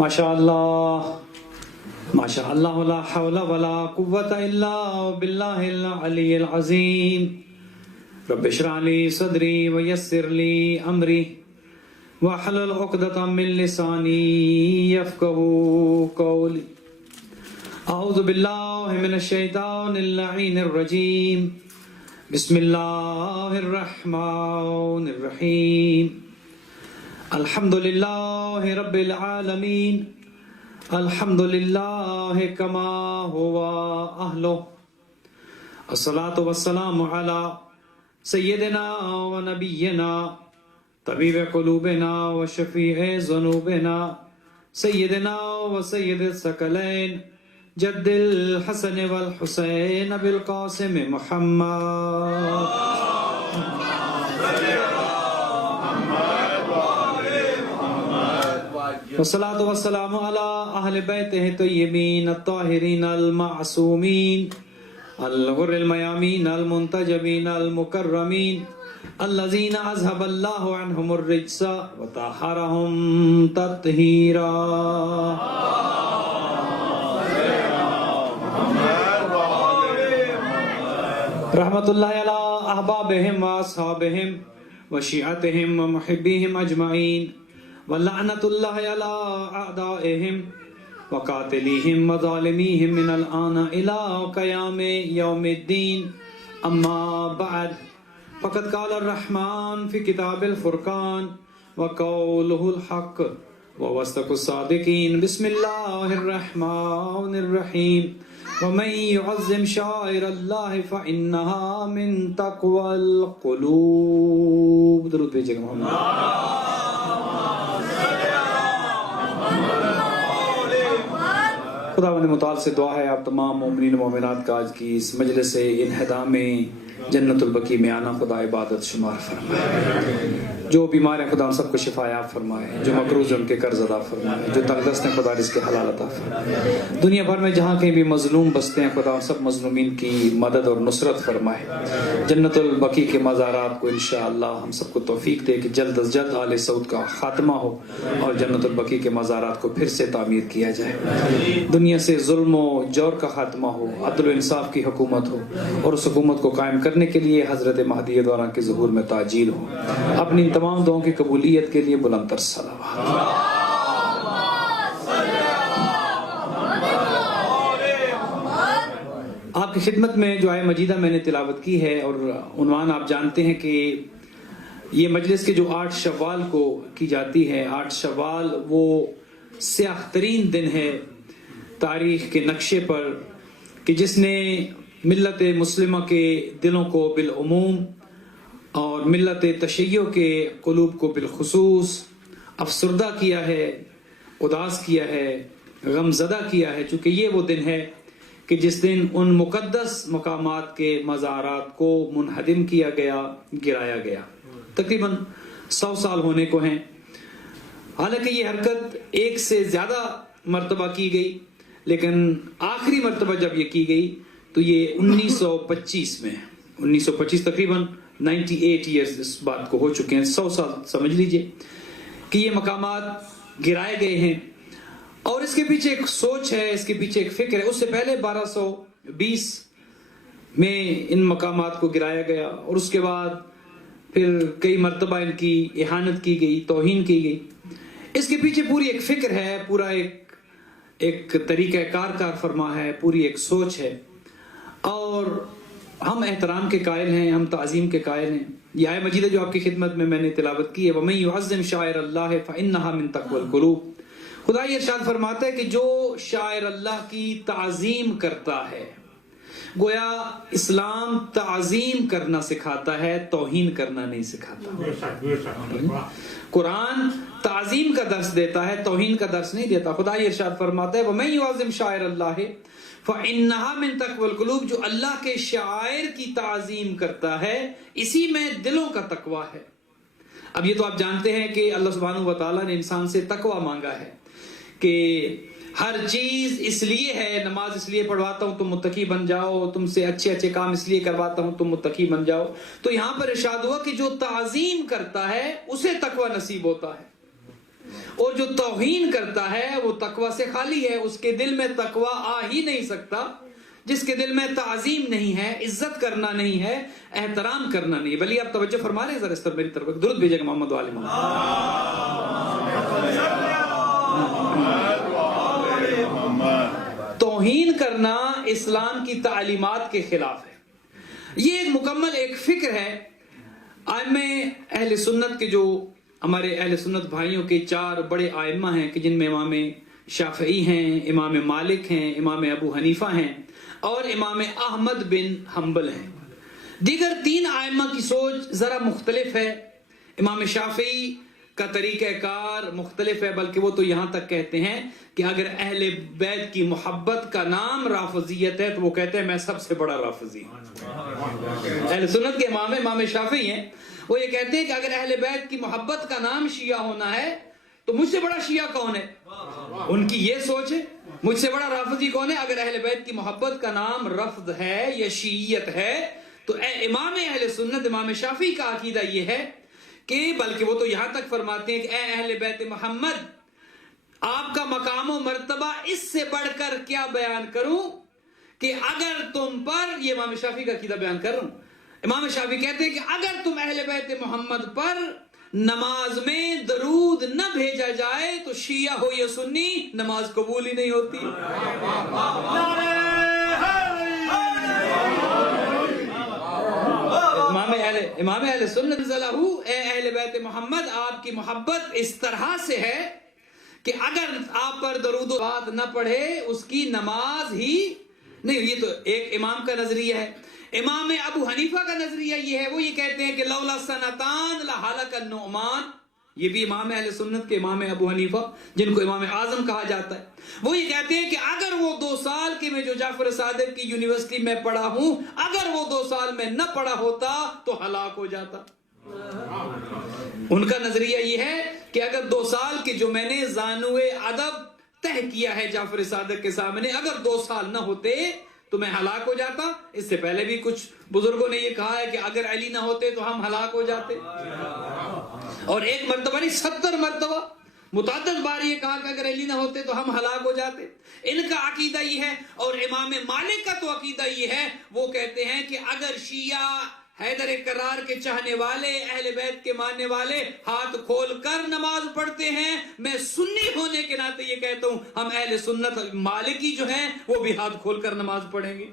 ماشاء اللہ ماشاء اللہ لا حول ولا قوة الا باللہ العلی العظیم رب اشرح لی صدری ویسر لی امری واحلل عقدۃ من لسانی یفقهوا قولی اعوذ باللہ من الشیطان اللعین الرجیم بسم اللہ الرحمن الرحیم الحمد للہ رب العالمین الحمد للہ کما ہوا اہلہ الصلاة والسلام علی سیدنا و نبینا طبیب قلوبنا و شفیع ذنوبنا سیدنا و سید الثقلین جد الحسن والحسین بالقاسم محمد والصلاة والسلام على أهل بيته الطيبين الطاهرين المعصومين الغر الميامين المنتجبين المكرمين الذين أذهب الله عنهم الرجس وطهرهم تطهيرا رحمة الله على أحبابهم وأصحابهم وشيعتهم ومحبيهم أجمعين وَلَعْنَةُ اللَّهِ عَلَىٰ أَعْدَائِهِمْ وَقَاتِلِهِمْ وَظَالِمِيهِمْ مِنَ الْآنَ إِلَىٰ قِيَامِ يَوْمِ الدِّينِ أَمَّا بَعْدْ فَقَدْ قَالَ الرَّحْمَٰنُ فِي كِتَابِ الْفُرْقَانِ وَقَوْلُهُ الْحَقُّ وَوَصْدَقُ الصَّادِقِينَ بِسْمِ اللَّهِ الرَّحْمَٰنِ الرَّحِيمِ وَمَن يُعَظِّمْ شَعَائِرَ اللَّهِ فَإِنَّهَا مِن تَقْوَى الْقُلُوبِ درود بھیجیے محمد خداوند متعال سے دعا ہے آپ تمام مومنین و مومنات کا آج کی اس مجلس انہدام میں جنت البقیع میں آنا خدا عبادت شمار فرمائے. جو بیمار ہیں خدا ان سب کو شفا یاب فرمائے، جو مقروض ہیں ان کے قرض ادا فرمائے، جو تنگ دست ہیں خدا رزق حلال عطا فرمائے. دنیا بھر میں جہاں کہیں بھی مظلوم بستے ہیں خدا ان سب مظلومین کی مدد اور نصرت فرمائے. جنت البقیع کے مزارات کو انشاءاللہ ہم سب کو توفیق دے کہ جلد از جلد آل سعود کا خاتمہ ہو اور جنت البقیع کے مزارات کو پھر سے تعمیر کیا جائے. دنیا سے ظلم و جور کا خاتمہ ہو، عدل و انصاف کی حکومت ہو اور اس حکومت کو قائم کرنے کے لیے حضرت مہدی دورہ کے ظہور میں تاجیل ہو. اپنی تمام دعاؤں کی قبولیت کے لیے بلند تر صلوات. آپ کی خدمت میں جو آیہ مجیدہ میں نے تلاوت کی ہے اور عنوان آپ جانتے ہیں کہ یہ مجلس کے جو 8 شوال کو کی جاتی ہے، 8 شوال وہ سیاہ ترین دن ہے تاریخ کے نقشے پر کہ جس نے ملت مسلمہ کے دلوں کو بالعموم اور ملت تشیع کے قلوب کو بالخصوص افسردہ کیا ہے، اداس کیا ہے، غم زدہ کیا ہے. چونکہ یہ وہ دن ہے کہ جس دن ان مقدس مقامات کے مزارات کو منہدم کیا گیا، گرایا گیا. تقریباً 100 سال ہونے کو ہیں. حالانکہ یہ حرکت 1 سے زیادہ مرتبہ کی گئی، لیکن آخری مرتبہ جب یہ کی گئی تو یہ 1925 میں 1925 تقریباً 98 ایئرز اس بات کو ہو چکے ہیں. 100 سال سمجھ لیجئے کہ یہ مقامات گرائے گئے ہیں. اور اس کے پیچھے ایک سوچ ہے، اس کے پیچھے ایک فکر ہے. اس سے پہلے 1220 میں ان مقامات کو گرایا گیا اور اس کے بعد پھر کئی مرتبہ ان کی اہانت کی گئی، توہین کی گئی. اس کے پیچھے پوری ایک فکر ہے، پورا ایک طریقہ کار فرما ہے، پوری ایک سوچ ہے. اور ہم احترام کے قائل ہیں، ہم تعظیم کے قائل ہیں. یہ آیہ مجیدہ جو آپ کی خدمت میں نے تلاوت کی ہے، وَمَن يُعَظِّمْ شَعَائِرَ اللَّهِ فَإِنَّهَا مِن تَقْوَى الْقُلُوبِ. خدا یہ ارشاد فرماتا ہے کہ جو شاعر اللہ کی تعظیم کرتا ہے، گویا اسلام تعظیم کرنا سکھاتا ہے، توہین کرنا نہیں سکھاتا. قرآن تعظیم کا درس دیتا ہے، توہین کا درس نہیں دیتا. خدا یہ ارشاد فرماتا ہے وَمَن يُعَظِّمْ شَعَائِرَ اللَّهِ فَإِنَّهَا مِن تَقْوَى الْقُلُوبِ. جو اللہ کے شعائر کی تعظیم کرتا ہے اسی میں دلوں کا تقویٰ ہے. اب یہ تو آپ جانتے ہیں کہ اللہ سبحانہ و تعالیٰ نے انسان سے تقویٰ مانگا ہے کہ ہر چیز اس لیے ہے، نماز اس لیے پڑھواتا ہوں تم متقی بن جاؤ، تم سے اچھے اچھے کام اس لیے کرواتا ہوں تم متقی بن جاؤ. تو یہاں پر ارشاد ہوا کہ جو تعظیم کرتا ہے اسے تقوی نصیب ہوتا ہے. اور جو توہین کرتا ہے وہ تقوی سے خالی ہے. اس کے دل میں تقوی آ ہی نہیں سکتا جس کے دل میں تعظیم نہیں ہے, عزت کرنا نہیں ہے, احترام کرنا نہیں ہے. بلی آپ توجہ فرما رہے ہیں ذرا اس پر میری طرف درود بھیجے گا محمد والے محمد. توہین کرنا اسلام کی تعلیمات کے خلاف ہے. یہ ایک مکمل ایک فکر ہے. ائمہ اہل سنت کے جو ہمارے اہل سنت بھائیوں کے 4 بڑے ائمہ ہیں کہ جن میں امام شافعی ہیں, امام مالک ہیں, امام ابو حنیفہ ہیں اور امام احمد بن حنبل ہیں. دیگر 3 ائمہ کی سوچ ذرا مختلف ہے. امام شافعی کا طریقہ کار مختلف ہے, بلکہ وہ تو یہاں تک کہتے ہیں کہ اگر اہل بیت کی محبت کا نام رافضیت ہے تو وہ کہتے ہیں میں سب سے بڑا رافضی ہوں. اہل سنت کے امام شافعی ہیں, وہ یہ کہتے ہیں کہ اگر اہل بیت کی محبت کا نام شیعہ ہونا ہے تو مجھ سے بڑا شیعہ کون ہے. ان کی یہ سوچ ہے, مجھ سے بڑا رافضی کون ہے. اگر اہل بیت کی محبت کا نام رفض ہے یا شیعیت ہے تو امام اہل سنت امام شافعی کا عقیدہ یہ ہے کہ بلکہ وہ تو یہاں تک فرماتے ہیں کہ اے اہل بیت محمد, آپ کا مقام و مرتبہ اس سے بڑھ کر کیا بیان کروں کہ اگر تم پر, یہ امام شافعی کا عقیدہ بیان کر رہا ہوں, امام شافعی کہتے ہیں کہ اگر تم اہل بیت محمد پر نماز میں درود نہ بھیجا جائے تو شیعہ ہو یا سنی نماز قبول ہی نہیں ہوتی. امام اہل سنت ذلہ, اے اہل بیت محمد, آپ کی محبت اس طرح سے ہے کہ اگر آپ پر درود و بات نہ پڑھے اس کی نماز ہی نہیں. یہ تو ایک امام کا نظریہ ہے. امام ابو حنیفہ کا نظریہ یہ ہے, وہ یہ کہتے ہیں کہ لولا سنتان لہلک النعمان. یہ بھی امام اہل سنت کے امام ابو حنیفہ جن کو امام اعظم کہا جاتا ہے, وہ یہ کہتے ہیں کہ اگر وہ 2 سال کے میں جو جعفر صادق کی یونیورسٹی میں پڑھا ہوں, اگر وہ 2 سال میں نہ پڑھا ہوتا تو ہلاک ہو جاتا. ان کا نظریہ یہ ہے کہ اگر 2 سال کے جو میں نے زانوے ادب طے کیا ہے جعفر صادق کے سامنے, اگر 2 سال نہ ہوتے تو میں ہلاک ہو جاتا. اس سے پہلے بھی کچھ بزرگوں نے یہ کہا ہے کہ اگر علی نہ ہوتے تو ہم ہلاک ہو جاتے. اور ایک مرتبہ نہیں 70 مرتبہ متعدد بار یہ کہا کہ اگر علی نہ ہوتے تو ہم ہلاک ہو جاتے. ان کا عقیدہ یہ ہے. اور امام مالک کا تو عقیدہ یہ ہے, وہ کہتے ہیں کہ اگر شیعہ حیدر کرار کے چاہنے والے اہل بیت کے ماننے والے ہاتھ کھول کر نماز پڑھتے ہیں, میں سنی ہونے کے ناطے یہ کہتا ہوں ہم اہل سنت مالکی جو ہیں وہ بھی ہاتھ کھول کر نماز پڑھیں گے.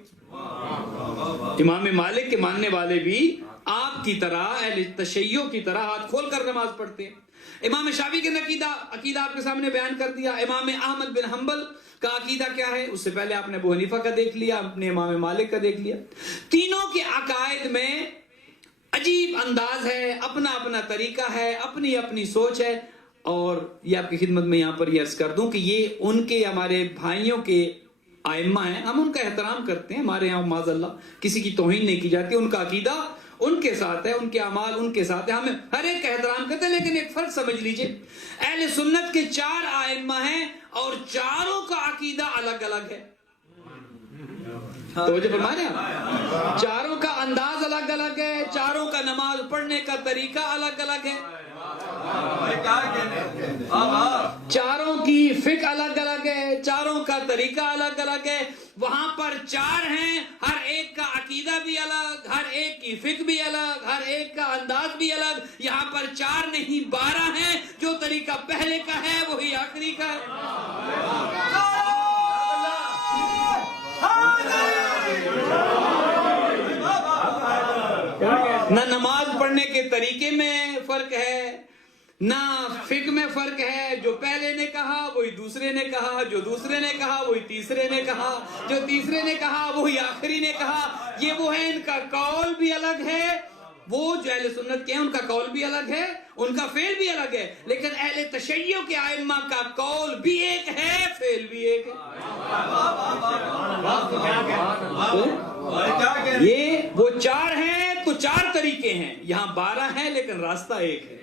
امام مالک کے ماننے والے بھی آپ کی طرح اہل تشیع کی طرح ہاتھ کھول کر نماز پڑھتے ہیں. امام شافعی کے عقیدہ آپ کے سامنے بیان کر دیا. امام احمد بن حنبل کا عقیدہ کیا ہے, اس سے پہلے آپ نے ابو حنیفہ کا دیکھ لیا, اپنے امام مالک کا دیکھ لیا. تینوں کے عقائد میں عجیب انداز ہے, اپنا اپنا طریقہ ہے, اپنی اپنی سوچ ہے. اور یہ آپ کی خدمت میں یہاں پر یہ عرض کر دوں کہ یہ ان کے ہمارے بھائیوں کے ائمہ ہیں, ہم ان کا احترام کرتے ہیں. ہمارے یہاں معاذ اللہ کسی کی توہین نہیں کی جاتی. ان کا عقیدہ ان کے ساتھ ہے, ان کے اعمال ان کے ساتھ ہے, ہم ہر ایک کا احترام کرتے ہیں. لیکن ایک فرق سمجھ لیجئے, اہل سنت کے 4 ائمہ ہیں اور چاروں کا عقیدہ الگ الگ ہے. توجہ فرما رہے ہیں, چاروں کا انداز الگ الگ ہے, چاروں کا نماز پڑھنے کا طریقہ الگ الگ ہے, چاروں کی فقہ الگ الگ ہے, چاروں کا طریقہ الگ الگ ہے. وہاں پر 4 ہیں, ہر ایک کا عقیدہ بھی الگ, ہر ایک کی فقہ بھی الگ, ہر ایک کا انداز بھی الگ. یہاں پر 4 نہیں 12 ہیں. جو طریقہ پہلے کا ہے وہی آخری کا ہے. نہ نماز پڑھنے کے طریقے میں فرق ہے, نہ فقہ میں فرق ہے. جو پہلے نے کہا وہی دوسرے نے کہا, جو دوسرے نے کہا وہی تیسرے نے کہا, جو تیسرے نے کہا وہی آخری نے کہا. یہ وہ ہے, ان کا قول بھی الگ ہے. وہ جو اہل سنت کے ہیں ان کا قول بھی الگ ہے, ان کا فعل بھی الگ ہے. لیکن اہل تشیع کے ائمہ کا قول بھی ایک ہے, فعل بھی ایک ہے. یہ وہ 4 ہیں تو 4 طریقے ہیں. یہاں 12 ہیں لیکن راستہ ایک ہے.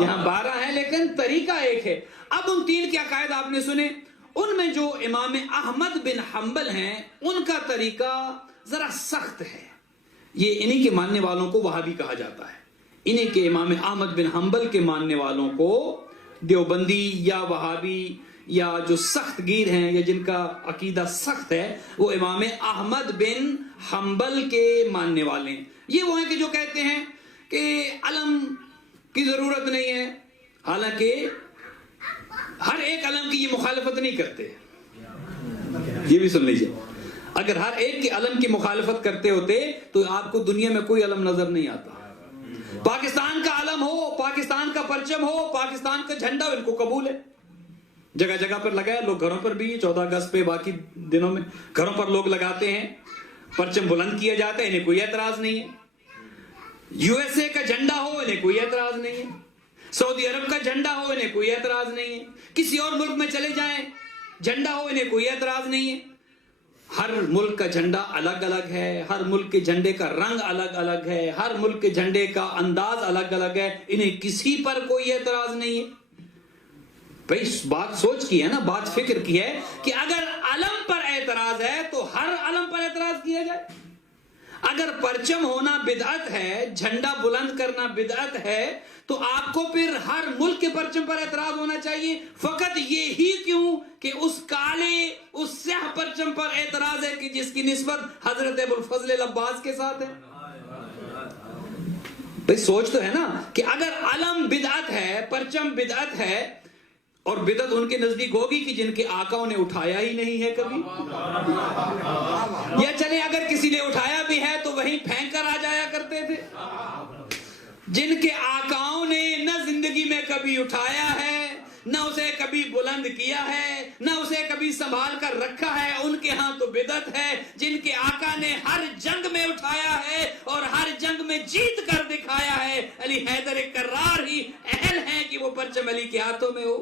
یہاں 12 ہیں لیکن طریقہ ایک ہے. اب ان 3 کے عقائد آپ نے سنے. ان میں جو امام احمد بن حنبل ہیں ان کا طریقہ ذرا سخت ہے. یہ انہی کے ماننے والوں کو وہابی کہا جاتا ہے. انہی کے امام احمد بن حنبل کے ماننے والوں کو دیوبندی یا وہابی یا جو سخت گیر ہیں یا جن کا عقیدہ سخت ہے وہ امام احمد بن حنبل کے ماننے والے ہیں. یہ وہ ہیں کہ جو کہتے ہیں کہ علم کی ضرورت نہیں ہے، حالانکہ ہر ایک علم کی یہ مخالفت نہیں کرتے. یہ بھی سن لیجیے، اگر ہر ایک کے علم کی مخالفت کرتے ہوتے تو آپ کو دنیا میں کوئی علم نظر نہیں آتا. پاکستان کا علم ہو، پاکستان کا پرچم ہو، پاکستان کا جھنڈا ان کو قبول ہے، جگہ جگہ پر لگا ہے. لوگ گھروں پر بھی 14 اگست پہ باقی دنوں میں گھروں پر لوگ لگاتے ہیں، پرچم بلند کیا جاتا ہے، انہیں کوئی اعتراض نہیں ہے. یو ایس اے کا جھنڈا ہو، انہیں کوئی اعتراض نہیں ہے. سعودی عرب کا جھنڈا ہو، انہیں کوئی اعتراض نہیں ہے. کسی اور ملک میں چلے جائیں، جھنڈا ہو، انہیں کوئی اعتراض نہیں ہے. ہر ملک کا جھنڈا الگ الگ ہے، ہر ملک کے جھنڈے کا رنگ الگ الگ ہے، ہر ملک کے جھنڈے کا انداز الگ الگ ہے. انہیں کسی پر کوئی اعتراض نہیں ہے. بھائی بات سوچ کی ہے نا، بات فکر کی ہے کہ اگر علم پر اعتراض ہے تو ہر علم پر اعتراض کیا جائے. اگر پرچم ہونا بدعت ہے، جھنڈا بلند کرنا بدعت ہے، تو آپ کو پھر ہر ملک کے پرچم پر اعتراض ہونا چاہیے. فقط یہی کیوں کہ اس کالے، اس سیاہ پرچم پر اعتراض ہے کہ جس کی نسبت حضرت ابوالفضل العباس کے ساتھ ہے. بھئی سوچ تو ہے نا کہ اگر علم بدعت ہے، پرچم بدعت ہے، اور بدعت ان کے نزدیک ہوگی کہ جن کے آقاؤں نے اٹھایا ہی نہیں ہے کبھی، یا چلے اگر کسی نے اٹھایا بھی ہے تو وہیں پھینک کر آ جایا کرتے تھے. جن کے آقاؤں نے نہ زندگی میں کبھی اٹھایا ہے، نہ اسے کبھی بلند کیا ہے، نہ اسے کبھی سنبھال کر رکھا ہے، ان کے ہاں تو بدعت ہے. جن کے آقا نے ہر جنگ میں اٹھایا ہے اور ہر جنگ میں جیت کر دکھایا ہے، علی حیدر کرار ہی اہل ہیں کہ وہ پرچم علی کے ہاتھوں میں ہو.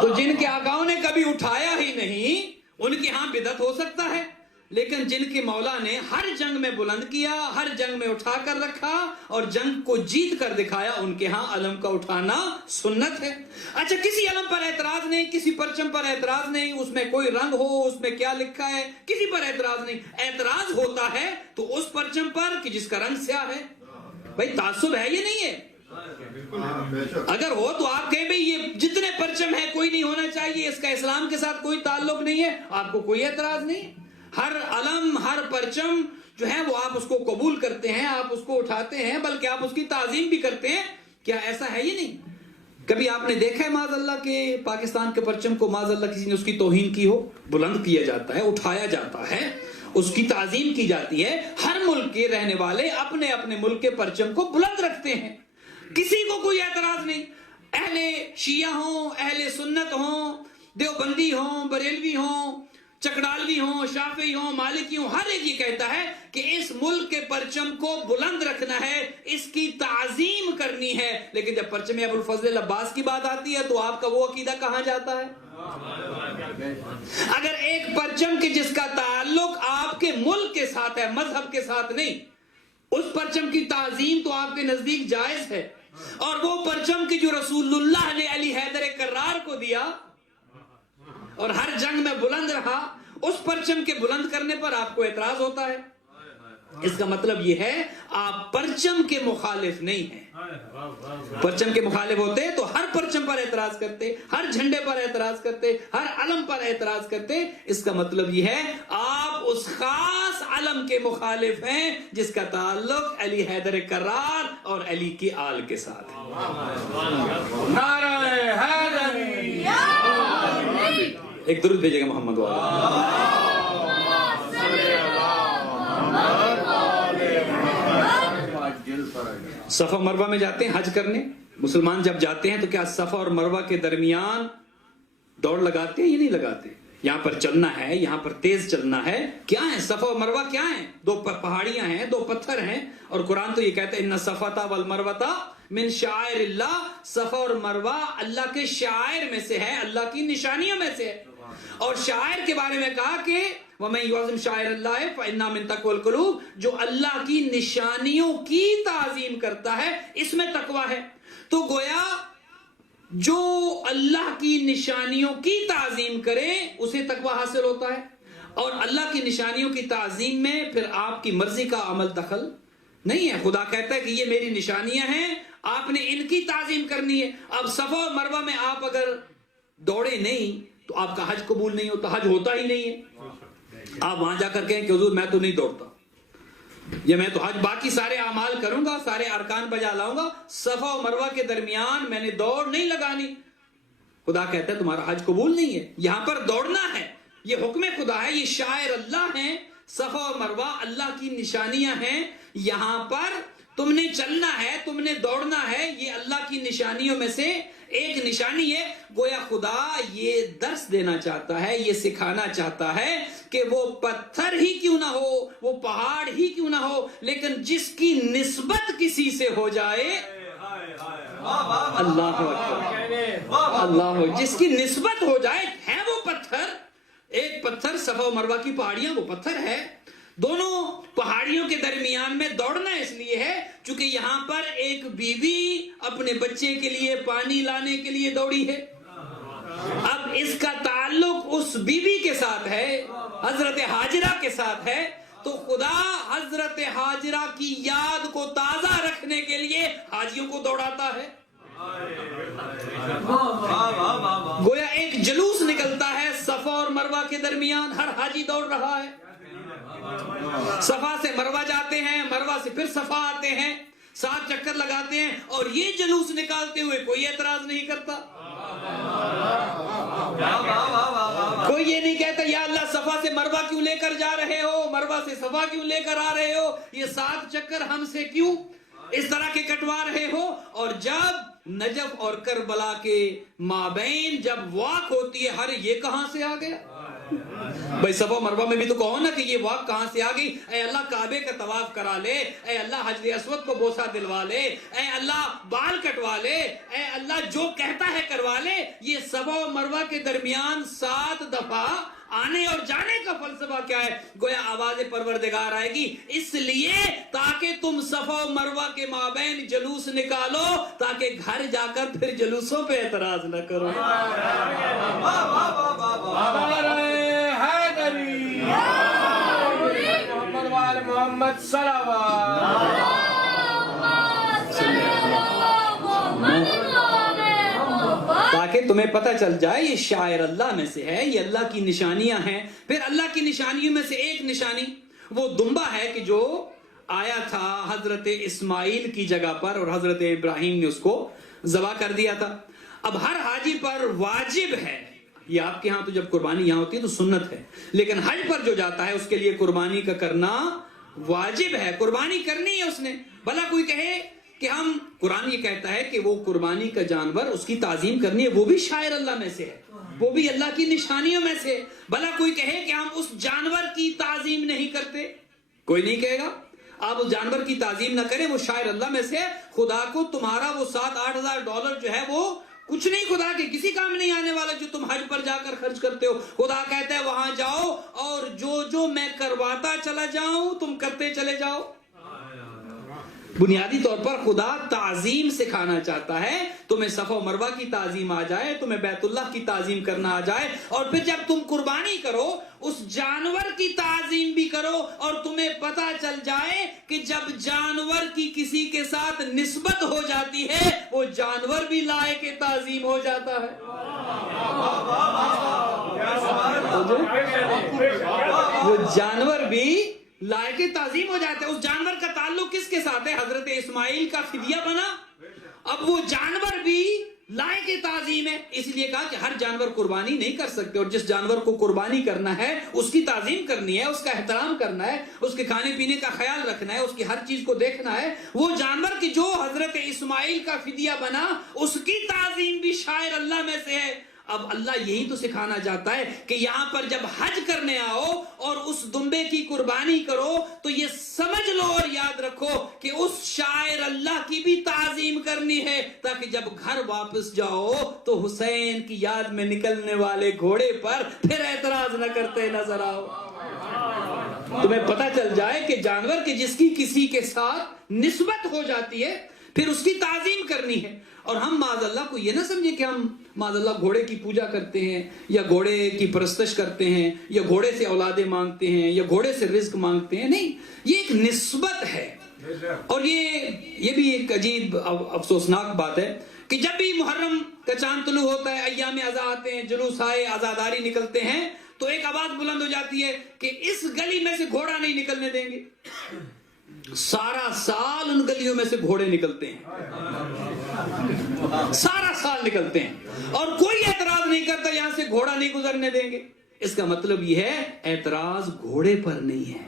تو جن کے آقاؤں نے کبھی اٹھایا ہی نہیں ان کے ہاں بدعت ہو سکتا ہے، لیکن جن کے مولا نے ہر جنگ میں بلند کیا، ہر جنگ میں اٹھا کر رکھا اور جنگ کو جیت کر دکھایا، ان کے ہاں علم کا اٹھانا سنت ہے. اچھا، کسی علم پر اعتراض نہیں، کسی پرچم پر اعتراض نہیں، اس میں کوئی رنگ ہو، اس میں کیا لکھا ہے، کسی پر اعتراض نہیں. اعتراض ہوتا ہے تو اس پرچم پر کہ جس کا رنگ سیاہ ہے. بھائی تعصب ہے یہ نہیں ہے؟ اگر ہو تو آپ کہیں بھئی یہ جتنے پرچم ہیں کوئی نہیں ہونا چاہیے، اس کا اسلام کے ساتھ کوئی تعلق نہیں ہے، آپ کو کوئی اعتراض نہیں. ہر علم، ہر پرچم جو ہے وہ آپ اس کو قبول کرتے ہیں، آپ اس کو اٹھاتے ہیں، بلکہ آپ اس کی تعظیم بھی کرتے ہیں. کیا ایسا ہے یہ نہیں؟ کبھی آپ نے دیکھا ہے معاذ اللہ کہ پاکستان کے پرچم کو معاذ اللہ کسی نے اس کی توہین کی ہو؟ بلند کیا جاتا ہے، اٹھایا جاتا ہے، اس کی تعظیم کی جاتی ہے. ہر ملک کے رہنے والے اپنے اپنے ملک کے پرچم کو بلند رکھتے ہیں، کسی کو کوئی اعتراض نہیں. اہل شیعہ ہوں، اہل سنت ہوں، دیوبندی ہوں، بریلوی ہوں، چکڑالوی ہوں، شافعی ہوں، مالکی ہوں، ہر ایک یہ کہتا ہے کہ اس ملک کے پرچم کو بلند رکھنا ہے، اس کی تعظیم کرنی ہے. لیکن جب پرچم ابوالفضل العباس کی بات آتی ہے تو آپ کا وہ عقیدہ کہاں جاتا ہے؟ اگر ایک پرچم کے جس کا تعلق آپ کے ملک کے ساتھ ہے، مذہب کے ساتھ نہیں، اس پرچم کی تعظیم تو آپ کے نزدیک جائز ہے، اور وہ پرچم کی جو رسول اللہ نے علی حیدر کرار کو دیا اور ہر جنگ میں بلند رہا، اس پرچم کے بلند کرنے پر آپ کو اعتراض ہوتا ہے. اس کا مطلب یہ ہے آپ پرچم کے مخالف نہیں ہیں. پرچم کے مخالف ہوتے تو ہر پرچم پر اعتراض کرتے، ہر جھنڈے پر اعتراض کرتے، ہر علم پر اعتراض کرتے. اس کا مطلب یہ ہے آپ اس خاص علم کے مخالف ہیں جس کا تعلق علی حیدر کرار اور علی کی آل کے ساتھ ہے. نعرہ حیدری! ایک درود بھیجے گا محمد والا. صفا مروہ میں جاتے ہیں حج کرنے، مسلمان جب جاتے ہیں تو کیا صفا اور مروہ کے درمیان دوڑ لگاتے ہیں یا نہیں لگاتے؟ یہاں پر چلنا ہے، یہاں پر تیز چلنا ہے. کیا ہے صفا اور مروہ؟ کیا ہیں؟ دو پہاڑیاں ہیں، دو پتھر ہیں، اور قرآن تو یہ کہتا ہے ان الصفا والمروہ من شعائر اللہ. صفا اور مروہ اللہ کے شعائر میں سے ہے، اللہ کی نشانیوں میں سے ہے. اور شاعر کے بارے میں کہا کہ وَمَن يُعَظِّمْ شَعَائِرَ اللَّهِ فَإِنَّهَا مِن تَقْوَى الْقُلُوبِ، جو اللہ کی نشانیوں کی تعظیم کرتا ہے اس میں تقوی ہے. تو گویا جو اللہ کی نشانیوں کی تعظیم کرے اسے تقوی حاصل ہوتا ہے، اور اللہ کی نشانیوں کی تعظیم میں پھر آپ کی مرضی کا عمل دخل نہیں ہے. خدا کہتا ہے کہ یہ میری نشانیاں ہیں, آپ نے ان کی تعظیم کرنی ہے. اب صفا اور مروہ میں آپ اگر دوڑے نہیں تو آپ کا حج قبول نہیں ہوتا, حج ہوتا ہی نہیں ہے. آپ وہاں جا کر کہیں کہ حضور میں تو نہیں دوڑتا, یا میں تو حج باقی سارے اعمال کروں گا, سارے ارکان بجا لاؤں گا, صفا اور مروہ کے درمیان میں نے دوڑ نہیں لگانی. خدا کہتا ہے تمہارا حج قبول نہیں ہے. یہاں پر دوڑنا ہے, یہ حکم خدا ہے, یہ شاعر اللہ ہیں. صفا اور مروہ اللہ کی نشانیاں ہیں. یہاں پر تم نے چلنا ہے, تم نے دوڑنا ہے. یہ اللہ کی نشانیوں میں سے ایک نشانی ہے. گویا خدا یہ درس دینا چاہتا ہے, یہ سکھانا چاہتا ہے کہ وہ پتھر ہی کیوں نہ ہو, وہ پہاڑ ہی کیوں نہ ہو, لیکن جس کی نسبت کسی سے ہو جائے, اللہ اکبر, اللہ, جس کی نسبت ہو جائے, ہے وہ پتھر. ایک پتھر, صفا و مروہ کی پہاڑیاں وہ پتھر ہے. دونوں پہاڑیوں کے درمیان میں دوڑنا اس لیے ہے چونکہ یہاں پر ایک بیوی اپنے بچے کے لیے پانی لانے کے لیے دوڑی ہے. اب اس کا تعلق اس بیوی کے ساتھ ہے, حضرت حاجرہ کے ساتھ ہے. تو خدا حضرت حاجرہ کی یاد کو تازہ رکھنے کے لیے حاجیوں کو دوڑاتا ہے. گویا ایک جلوس نکلتا ہے صفا اور مروہ کے درمیان, ہر حاجی دوڑ رہا ہے. صفا سے مروہ جاتے ہیں, مروہ سے پھر صفا آتے ہیں, 7 چکر لگاتے ہیں, اور یہ جلوس نکالتے ہوئے کوئی اعتراض نہیں کرتا. کوئی یہ نہیں کہتا یا اللہ صفا سے مروہ کیوں لے کر جا رہے ہو, مروہ سے صفا کیوں لے کر آ رہے ہو, یہ 7 چکر ہم سے کیوں اس طرح کے کٹوا رہے ہو. اور جب نجف اور کربلا کے مابین جب واک ہوتی ہے, ہر یہ کہاں سے آ گیا بھائی. صفا مروہ میں بھی تو کہو نا کہ یہ واک کہاں سے آ گئی. اے اللہ کعبے کا طواف کرا لے, اے اللہ حجر اسود کو بوسہ دلوا لے, اے اللہ بال کٹوا لے, اے اللہ جو کہتا ہے کروا لے. یہ صفا و مروہ کے درمیان 7 دفعہ آنے اور جانے کا فلسفہ کیا ہے؟ گویا آواز پروردگار آئے گی اس لیے تاکہ تم صفا و مروہ کے مابین جلوس نکالو, تاکہ گھر جا کر پھر جلوسوں پہ اعتراض نہ کرو. محمد صلوات. تاکہ تمہیں پتہ چل جائے یہ شاعر اللہ میں سے ہے, یہ اللہ کی نشانیاں ہیں. پھر اللہ کی نشانیوں میں سے ایک نشانی وہ دمبا ہے کہ جو آیا تھا حضرت اسماعیل کی جگہ پر, اور حضرت ابراہیم نے اس کو ذبح کر دیا تھا. اب ہر حاجی پر واجب ہے, یہ آپ کے ہاں تو جب قربانی یہاں ہوتی ہے تو سنت ہے, لیکن حج پر جو جاتا ہے اس کے لیے قربانی کا کرنا واجب ہے. قربانی کرنی ہے اس نے. بھلا کوئی کہے کہ ہم, قرآن یہ کہتا ہے کہ وہ قربانی کا جانور اس کی تعظیم کرنی ہے, وہ بھی شاعر اللہ میں سے ہے, وہ بھی اللہ کی نشانیوں میں سے. بھلا کوئی کہے کہ ہم اس جانور کی تعظیم نہیں کرتے, کوئی نہیں کہے گا. آپ اس جانور کی تعظیم نہ کریں, وہ شاعر اللہ میں سے ہے. خدا کو تمہارا وہ $7-8 ہزار جو ہے وہ کچھ نہیں, خدا کے کسی کام نہیں آنے والا جو تم حج پر جا کر خرچ کرتے ہو. خدا کہتا ہے وہاں جاؤ اور جو میں کرواتا چلا جاؤں تم کرتے چلے جاؤ. بنیادی طور پر خدا تعظیم سکھانا چاہتا ہے. تمہیں صفا و مروہ کی تعظیم آ جائے, تمہیں بیت اللہ کی تعظیم کرنا آ جائے, اور پھر جب تم قربانی کرو اس جانور کی تعظیم بھی کرو, اور تمہیں پتا چل جائے کہ جب جانور کی کسی کے ساتھ نسبت ہو جاتی ہے وہ جانور بھی لائق تعظیم ہو جاتا ہے. وہ جانور بھی لائق تعظیم ہو جاتے ہیں. اس جانور کا تعلق کس کے ساتھ ہے؟ حضرت اسماعیل کا فدیہ بنا. اب وہ جانور بھی لائق تعظیم ہے, اس لیے کہا کہ ہر جانور قربانی نہیں کر سکتے, اور جس جانور کو قربانی کرنا ہے اس کی تعظیم کرنی ہے, اس کا احترام کرنا ہے, اس کے کھانے پینے کا خیال رکھنا ہے, اس کی ہر چیز کو دیکھنا ہے. وہ جانور کی جو حضرت اسماعیل کا فدیہ بنا اس کی تعظیم بھی شاعر اللہ میں سے ہے. اب اللہ یہی تو سکھانا چاہتا ہے کہ یہاں پر جب حج کرنے آؤ اور اس دمبے کی قربانی کرو تو یہ سمجھ لو اور یاد رکھو کہ اس شاعر اللہ کی بھی تعظیم کرنی ہے, تاکہ جب گھر واپس جاؤ تو حسین کی یاد میں نکلنے والے گھوڑے پر پھر اعتراض نہ کرتے نظر آؤ. تمہیں پتہ چل جائے کہ جانور کے جس کی کسی کے ساتھ نسبت ہو جاتی ہے پھر اس کی تعظیم کرنی ہے. اور ہم معاذ اللہ کو یہ نہ سمجھے کہ ہم معاذ اللہ گھوڑے کی پوجا کرتے ہیں, یا گھوڑے کی پرستش کرتے ہیں, یا گھوڑے سے اولادیں مانگتے ہیں, یا گھوڑے سے رزق مانگتے ہیں. نہیں, یہ ایک نسبت ہے. اور یہ بھی ایک عجیب افسوسناک بات ہے کہ جب بھی محرم کا چاند طلوع ہوتا ہے، ایام ازا آتے ہیں، جلوس آئے، عزاداری نکلتے ہیں، تو ایک آواز بلند ہو جاتی ہے کہ اس گلی میں سے گھوڑا نہیں نکلنے دیں گے۔ سارا سال ان گلیوں میں سے گھوڑے نکلتے ہیں، سارا سال نکلتے ہیں، اور کوئی اعتراض نہیں کرتا یہاں سے گھوڑا نہیں گزرنے دیں گے۔ اس کا مطلب یہ ہے اعتراض گھوڑے پر نہیں ہے۔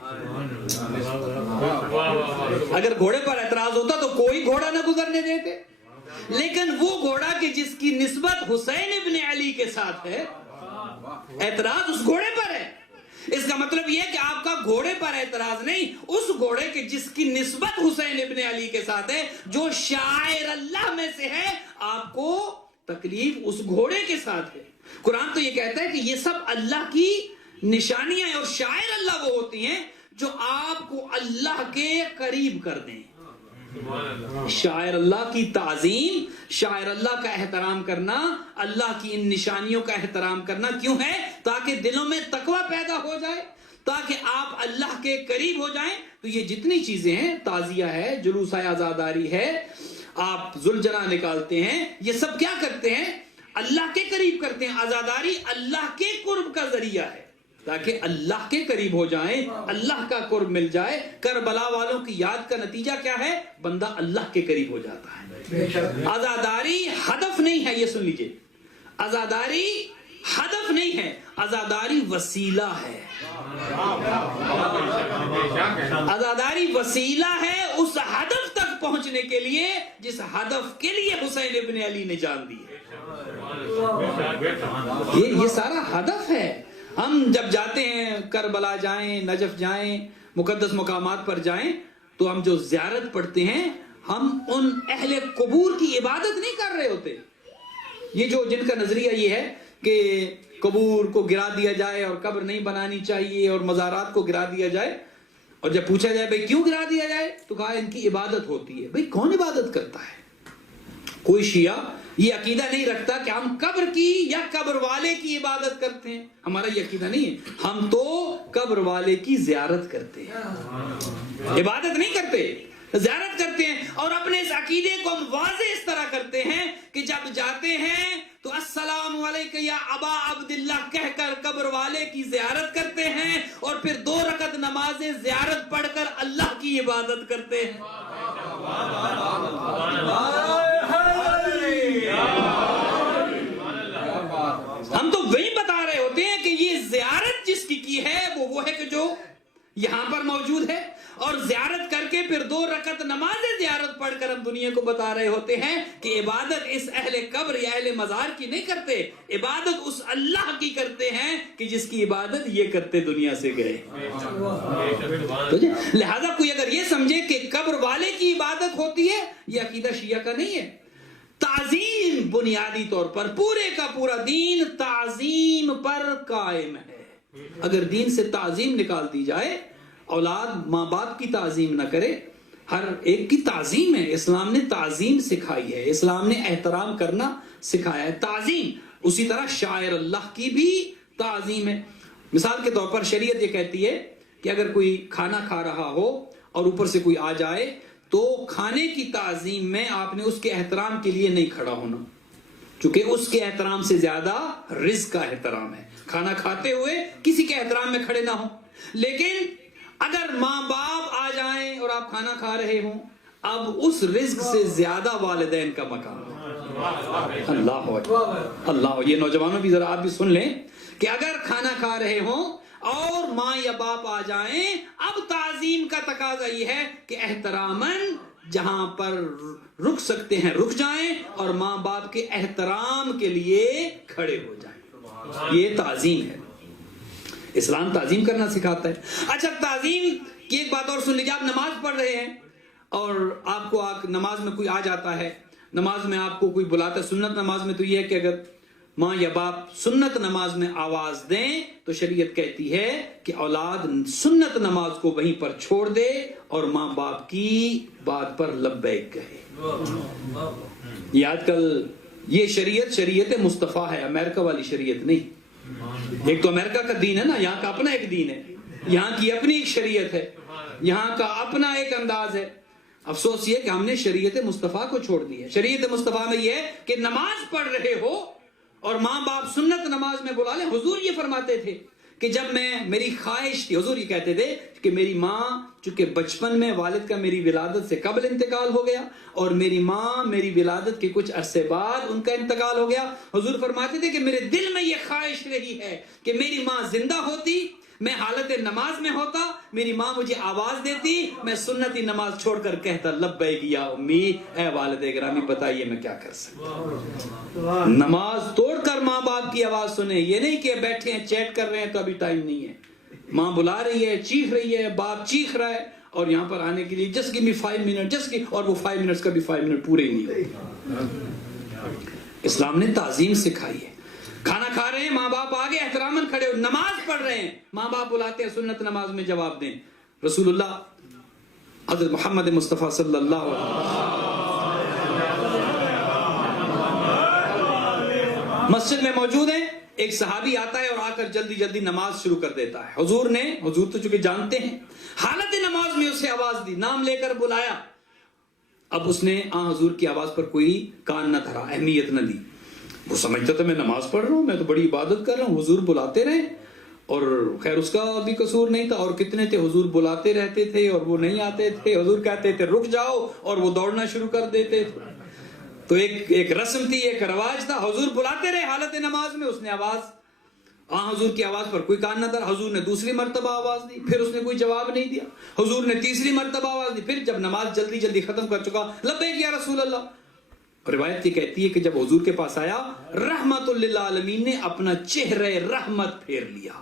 اگر گھوڑے پر اعتراض ہوتا تو کوئی گھوڑا نہ گزرنے دیتے، لیکن وہ گھوڑا کہ جس کی نسبت حسین ابن علی کے ساتھ ہے، اعتراض اس گھوڑے پر ہے۔ اس کا مطلب یہ ہے کہ آپ کا گھوڑے پر اعتراض نہیں، اس گھوڑے کے جس کی نسبت حسین ابن علی کے ساتھ ہے، جو شاعر اللہ میں سے ہے، آپ کو تکلیف اس گھوڑے کے ساتھ ہے۔ قرآن تو یہ کہتا ہے کہ یہ سب اللہ کی نشانیاں ہیں، اور شاعر اللہ وہ ہوتی ہیں جو آپ کو اللہ کے قریب کر دیں۔ شاعر اللہ کی تعظیم، شاعر اللہ کا احترام کرنا، اللہ کی ان نشانیوں کا احترام کرنا کیوں ہے؟ تاکہ دلوں میں تقوی پیدا ہو جائے، تاکہ آپ اللہ کے قریب ہو جائیں۔ تو یہ جتنی چیزیں ہیں، تعزیہ ہے، جلوس عزاداری ہے، آپ ذوالجناح نکالتے ہیں، یہ سب کیا کرتے ہیں؟ اللہ کے قریب کرتے ہیں۔ عزاداری اللہ کے قرب کا ذریعہ ہے، تاکہ اللہ کے قریب ہو جائیں، اللہ کا قرب مل جائے۔ کربلا والوں کی یاد کا نتیجہ کیا ہے؟ بندہ اللہ کے قریب ہو جاتا ہے۔ عزاداری ہدف نہیں ہے، یہ سن لیجئے، عزاداری ہدف نہیں ہے، عزاداری وسیلہ ہے۔ عزاداری وسیلہ ہے اس ہدف تک پہنچنے کے لیے جس ہدف کے لیے حسین ابن علی نے جان دی ہے۔ یہ سارا ہدف ہے۔ ہم جب جاتے ہیں، کربلا جائیں، نجف جائیں، مقدس مقامات پر جائیں، تو ہم جو زیارت پڑھتے ہیں، ہم ان اہل قبور کی عبادت نہیں کر رہے ہوتے۔ یہ جو جن کا نظریہ یہ ہے کہ قبور کو گرا دیا جائے اور قبر نہیں بنانی چاہیے اور مزارات کو گرا دیا جائے، اور جب پوچھا جائے بھئی کیوں گرا دیا جائے، تو کہا ان کی عبادت ہوتی ہے۔ بھئی کون عبادت کرتا ہے؟ کوئی شیعہ یہ عقیدہ نہیں رکھتا کہ ہم قبر کی یا قبر والے کی عبادت کرتے ہیں، ہمارا یہ عقیدہ نہیں ہے۔ ہم تو قبر والے کی زیارت کرتے ہیں، عبادت نہیں کرتے، زیارت کرتے ہیں۔ اور اپنے اس عقیدے کو ہم واضح اس طرح کرتے ہیں کہ جب جاتے ہیں تو السلام علیکم یا ابا عبداللہ کہہ کر قبر والے کی زیارت کرتے ہیں، اور پھر 2 رکعت نماز زیارت پڑھ کر اللہ کی عبادت کرتے ہیں۔ ہم تو وہی بتا رہے ہوتے ہیں کہ یہ زیارت جس کی ہے وہ ہے کہ جو یہاں پر موجود ہے، اور زیارت کر کے پھر 2 رکعت نماز زیارت پڑھ کر ہم دنیا کو بتا رہے ہوتے ہیں کہ عبادت اس اہل قبر یا اہل مزار کی نہیں کرتے، عبادت اس اللہ کی کرتے ہیں کہ جس کی عبادت یہ کرتے دنیا سے گئے۔ لہذا کوئی اگر یہ سمجھے کہ قبر والے کی عبادت ہوتی ہے، یہ عقیدہ شیعہ کا نہیں ہے۔ تعظیم بنیادی طور پر پورے کا پورا دین تعظیم پر قائم ہے۔ اگر دین سے تعظیم نکال دی جائے، اولاد ماں باپ کی تعظیم نہ کرے، ہر ایک کی تعظیم ہے۔ اسلام نے تعظیم سکھائی ہے، اسلام نے احترام کرنا سکھایا ہے، تعظیم۔ اسی طرح شاعر اللہ کی بھی تعظیم ہے۔ مثال کے طور پر شریعت یہ کہتی ہے کہ اگر کوئی کھانا کھا رہا ہو اور اوپر سے کوئی آ جائے تو کھانے کی تعظیم میں آپ نے اس کے احترام کے لیے نہیں کھڑا ہونا، چونکہ اس کے احترام سے زیادہ رزق کا احترام ہے۔ کھانا کھاتے ہوئے کسی کے احترام میں کھڑے نہ ہوں۔ لیکن اگر ماں باپ آ جائیں اور آپ کھانا کھا رہے ہوں، اب اس رزق سے زیادہ والدین کا مقام ہے۔ اللہ اللہ، یہ نوجوانوں بھی ذرا آپ بھی سن لیں کہ اگر کھانا کھا رہے ہوں اور ماں یا باپ آ جائیں، اب تعظیم کا تقاضا یہ ہے کہ احتراماً جہاں پر رک سکتے ہیں رک جائیں، اور ماں باپ کے احترام کے لیے کھڑے ہو جائیں۔ یہ تعظیم ہے، اسلام تعظیم کرنا سکھاتا ہے۔ اچھا، تعظیم کی ایک بات اور سن لیجیے۔ آپ نماز پڑھ رہے ہیں اور آپ کو نماز میں کوئی آ جاتا ہے، نماز میں آپ کو کوئی بلاتا ہے۔ سنت نماز میں تو یہ ہے کہ اگر ماں یا باپ سنت نماز میں آواز دیں تو شریعت کہتی ہے کہ اولاد سنت نماز کو وہیں پر چھوڑ دے اور ماں باپ کی بات پر لبیک کہے۔ یہ آج کل یہ شریعت مصطفیٰ ہے، امریکہ والی شریعت نہیں۔ ایک تو امریکہ کا دین ہے نا، یہاں کا اپنا ایک دین ہے، یہاں کی اپنی ایک شریعت ہے، یہاں کا اپنا ایک انداز ہے۔ افسوس یہ کہ ہم نے شریعت مصطفیٰ کو چھوڑ دی ہے. شریعت مصطفیٰ میں یہ ہے کہ نماز پڑھ رہے ہو اور ماں باپ سنت نماز میں بلا لیں. حضور یہ فرماتے تھے کہ جب میری خواہش تھی، حضور یہ کہتے تھے کہ میری ماں چونکہ بچپن میں والد کا میری ولادت سے قبل انتقال ہو گیا اور میری ماں میری ولادت کے کچھ عرصے بعد ان کا انتقال ہو گیا. حضور فرماتے تھے کہ میرے دل میں یہ خواہش رہی ہے کہ میری ماں زندہ ہوتی، میں حالت نماز میں ہوتا، میری ماں مجھے آواز دیتی، میں سنتی نماز چھوڑ کر کہتا لبیک یا امی، اے والد گرامی بتائیے میں کیا کر سکتا. نماز توڑ کر ماں باپ کی آواز سنیں. یہ نہیں کہ بیٹھے ہیں چیٹ کر رہے ہیں تو ابھی ٹائم نہیں ہے. ماں بلا رہی ہے، چیخ رہی ہے، باپ چیخ رہا ہے اور یہاں پر آنے کے لیے جسٹ گیو می 5 منٹ، اور وہ 5 منٹس کا بھی 5 منٹ پورے ہی نہیں ہوتے. اسلام نے تعظیم سکھائی ہے. کھانا کھا رہے ہیں، ماں باپ آگے احتراماً کھڑے ہو، نماز پڑھ رہے ہیں، ماں باپ بلاتے ہیں سنت نماز میں جواب دیں. رسول اللہ حضرت محمد مصطفیٰ صلی اللہ علیہ وسلم مسجد میں موجود ہیں. ایک صحابی آتا ہے اور آ کر جلدی جلدی نماز شروع کر دیتا ہے. حضور تو چونکہ جانتے ہیں، حالت نماز میں اسے آواز دی، نام لے کر بلایا. اب اس نے حضور کی آواز پر کوئی کان نہ دھرا، اہمیت نہ دی. وہ سمجھتا تھا میں نماز پڑھ رہا ہوں، میں تو بڑی عبادت کر رہا ہوں. حضور بلاتے رہے اور خیر اس کا بھی قصور نہیں تھا. اور کتنے تھے حضور بلاتے رہتے تھے اور وہ نہیں آتے تھے. حضور کہتے تھے رک جاؤ اور وہ دوڑنا شروع کر دیتے تھے. تو ایک رسم تھی، ایک رواج تھا. حضور بلاتے رہے حالت نماز میں. اس نے آواز، حضور کی آواز پر کوئی کان نہ دھرا. حضور نے دوسری مرتبہ آواز دی، پھر اس نے کوئی جواب نہیں دیا. حضور نے تیسری مرتبہ آواز دی. پھر جب نماز جلدی جلدی ختم کر چکا، لبیک یا رسول اللہ. روایت یہ کہتی ہے کہ جب حضور کے پاس آیا، رحمت للعالمین نے اپنا چہرہ رحمت پھیر لیا.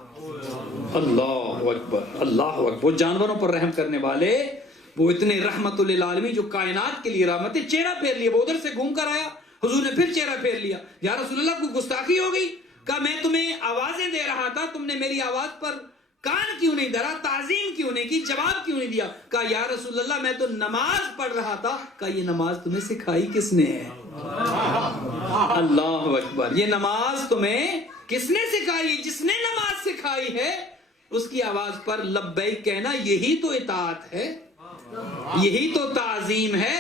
اللہ اکبر، اللہ اکبر. وہ جانوروں پر رحم کرنے والے، وہ اتنے رحمت للعالمین جو کائنات کے لیے رحمت ہے، چہرہ پھیر لیا. وہ ادھر سے گھوم کر آیا، حضور نے پھر چہرہ پھیر لیا. یا رسول اللہ کوئی گستاخی ہو گئی؟ کہا میں تمہیں آوازیں دے رہا تھا، تم نے میری آواز پر کان کیوں نہیں دھرا، تعظیم کیوں نہیں کی، جواب کیوں نہیں دیا؟ کہا یا رسول اللہ میں تو نماز پڑھ رہا تھا. کہا یہ نماز تمہیں سکھائی کس نے ہے؟ اللہ اکبر. یہ نماز تمہیں کس نے سکھائی؟ جس نے نماز سکھائی ہے اس کی آواز پر لبیک کہنا، یہی تو اطاعت ہے، یہی تو تعظیم ہے.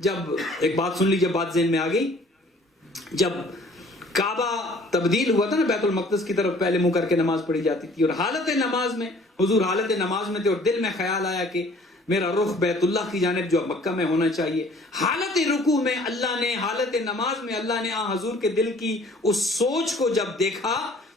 جب ایک بات سن لیجیے، بات ذہن میں آ گئی. جب کعبہ تبدیل ہوا تھا نا بیت المقدس کی طرف، پہلے منہ کر کے نماز پڑھی جاتی تھی اور حالت نماز میں حضور حالت نماز میں تھے اور دل میں خیال آیا کہ میرا رخ بیت اللہ کی جانب جو مکہ میں ہونا چاہیے. حالت رکوع میں اللہ نے، حالت نماز میں اللہ نے حضور کے دل کی اس سوچ کو جب دیکھا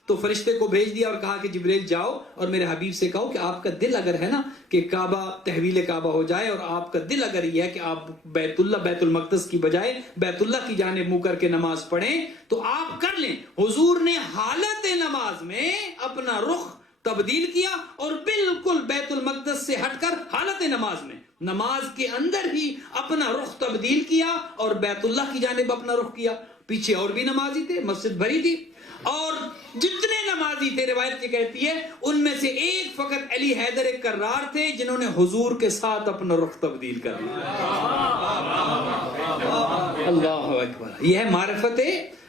تو فرشتے کو بھیج دیا اور کہا کہ جبریل جاؤ اور میرے حبیب سے کہو کہ آپ کا دل اگر ہے نا کہ کعبہ تحویل کعبہ ہو جائے، اور آپ کا دل اگر یہ ہے کہ آپ بیت المقدس کی بجائے بیت اللہ کی جانب منہ کر کے نماز پڑھیں تو آپ کر لیں. حضور نے حالت نماز میں اپنا رخ تبدیل کیا اور بالکل بیت المقدس سے ہٹ کر حالت نماز میں، نماز کے اندر ہی اپنا رخ تبدیل کیا اور بیت اللہ کی جانب اپنا رخ کیا. پیچھے اور بھی نمازی تھے، مسجد بھری تھی، اور جتنے نمازی تھے روایت یہ کہتی ہے ان میں سے ایک فقط علی حیدر کرار تھے جنہوں نے حضور کے ساتھ اپنا رخ تبدیل کر لیا. اللہ اکبر. یہ ہے معرفت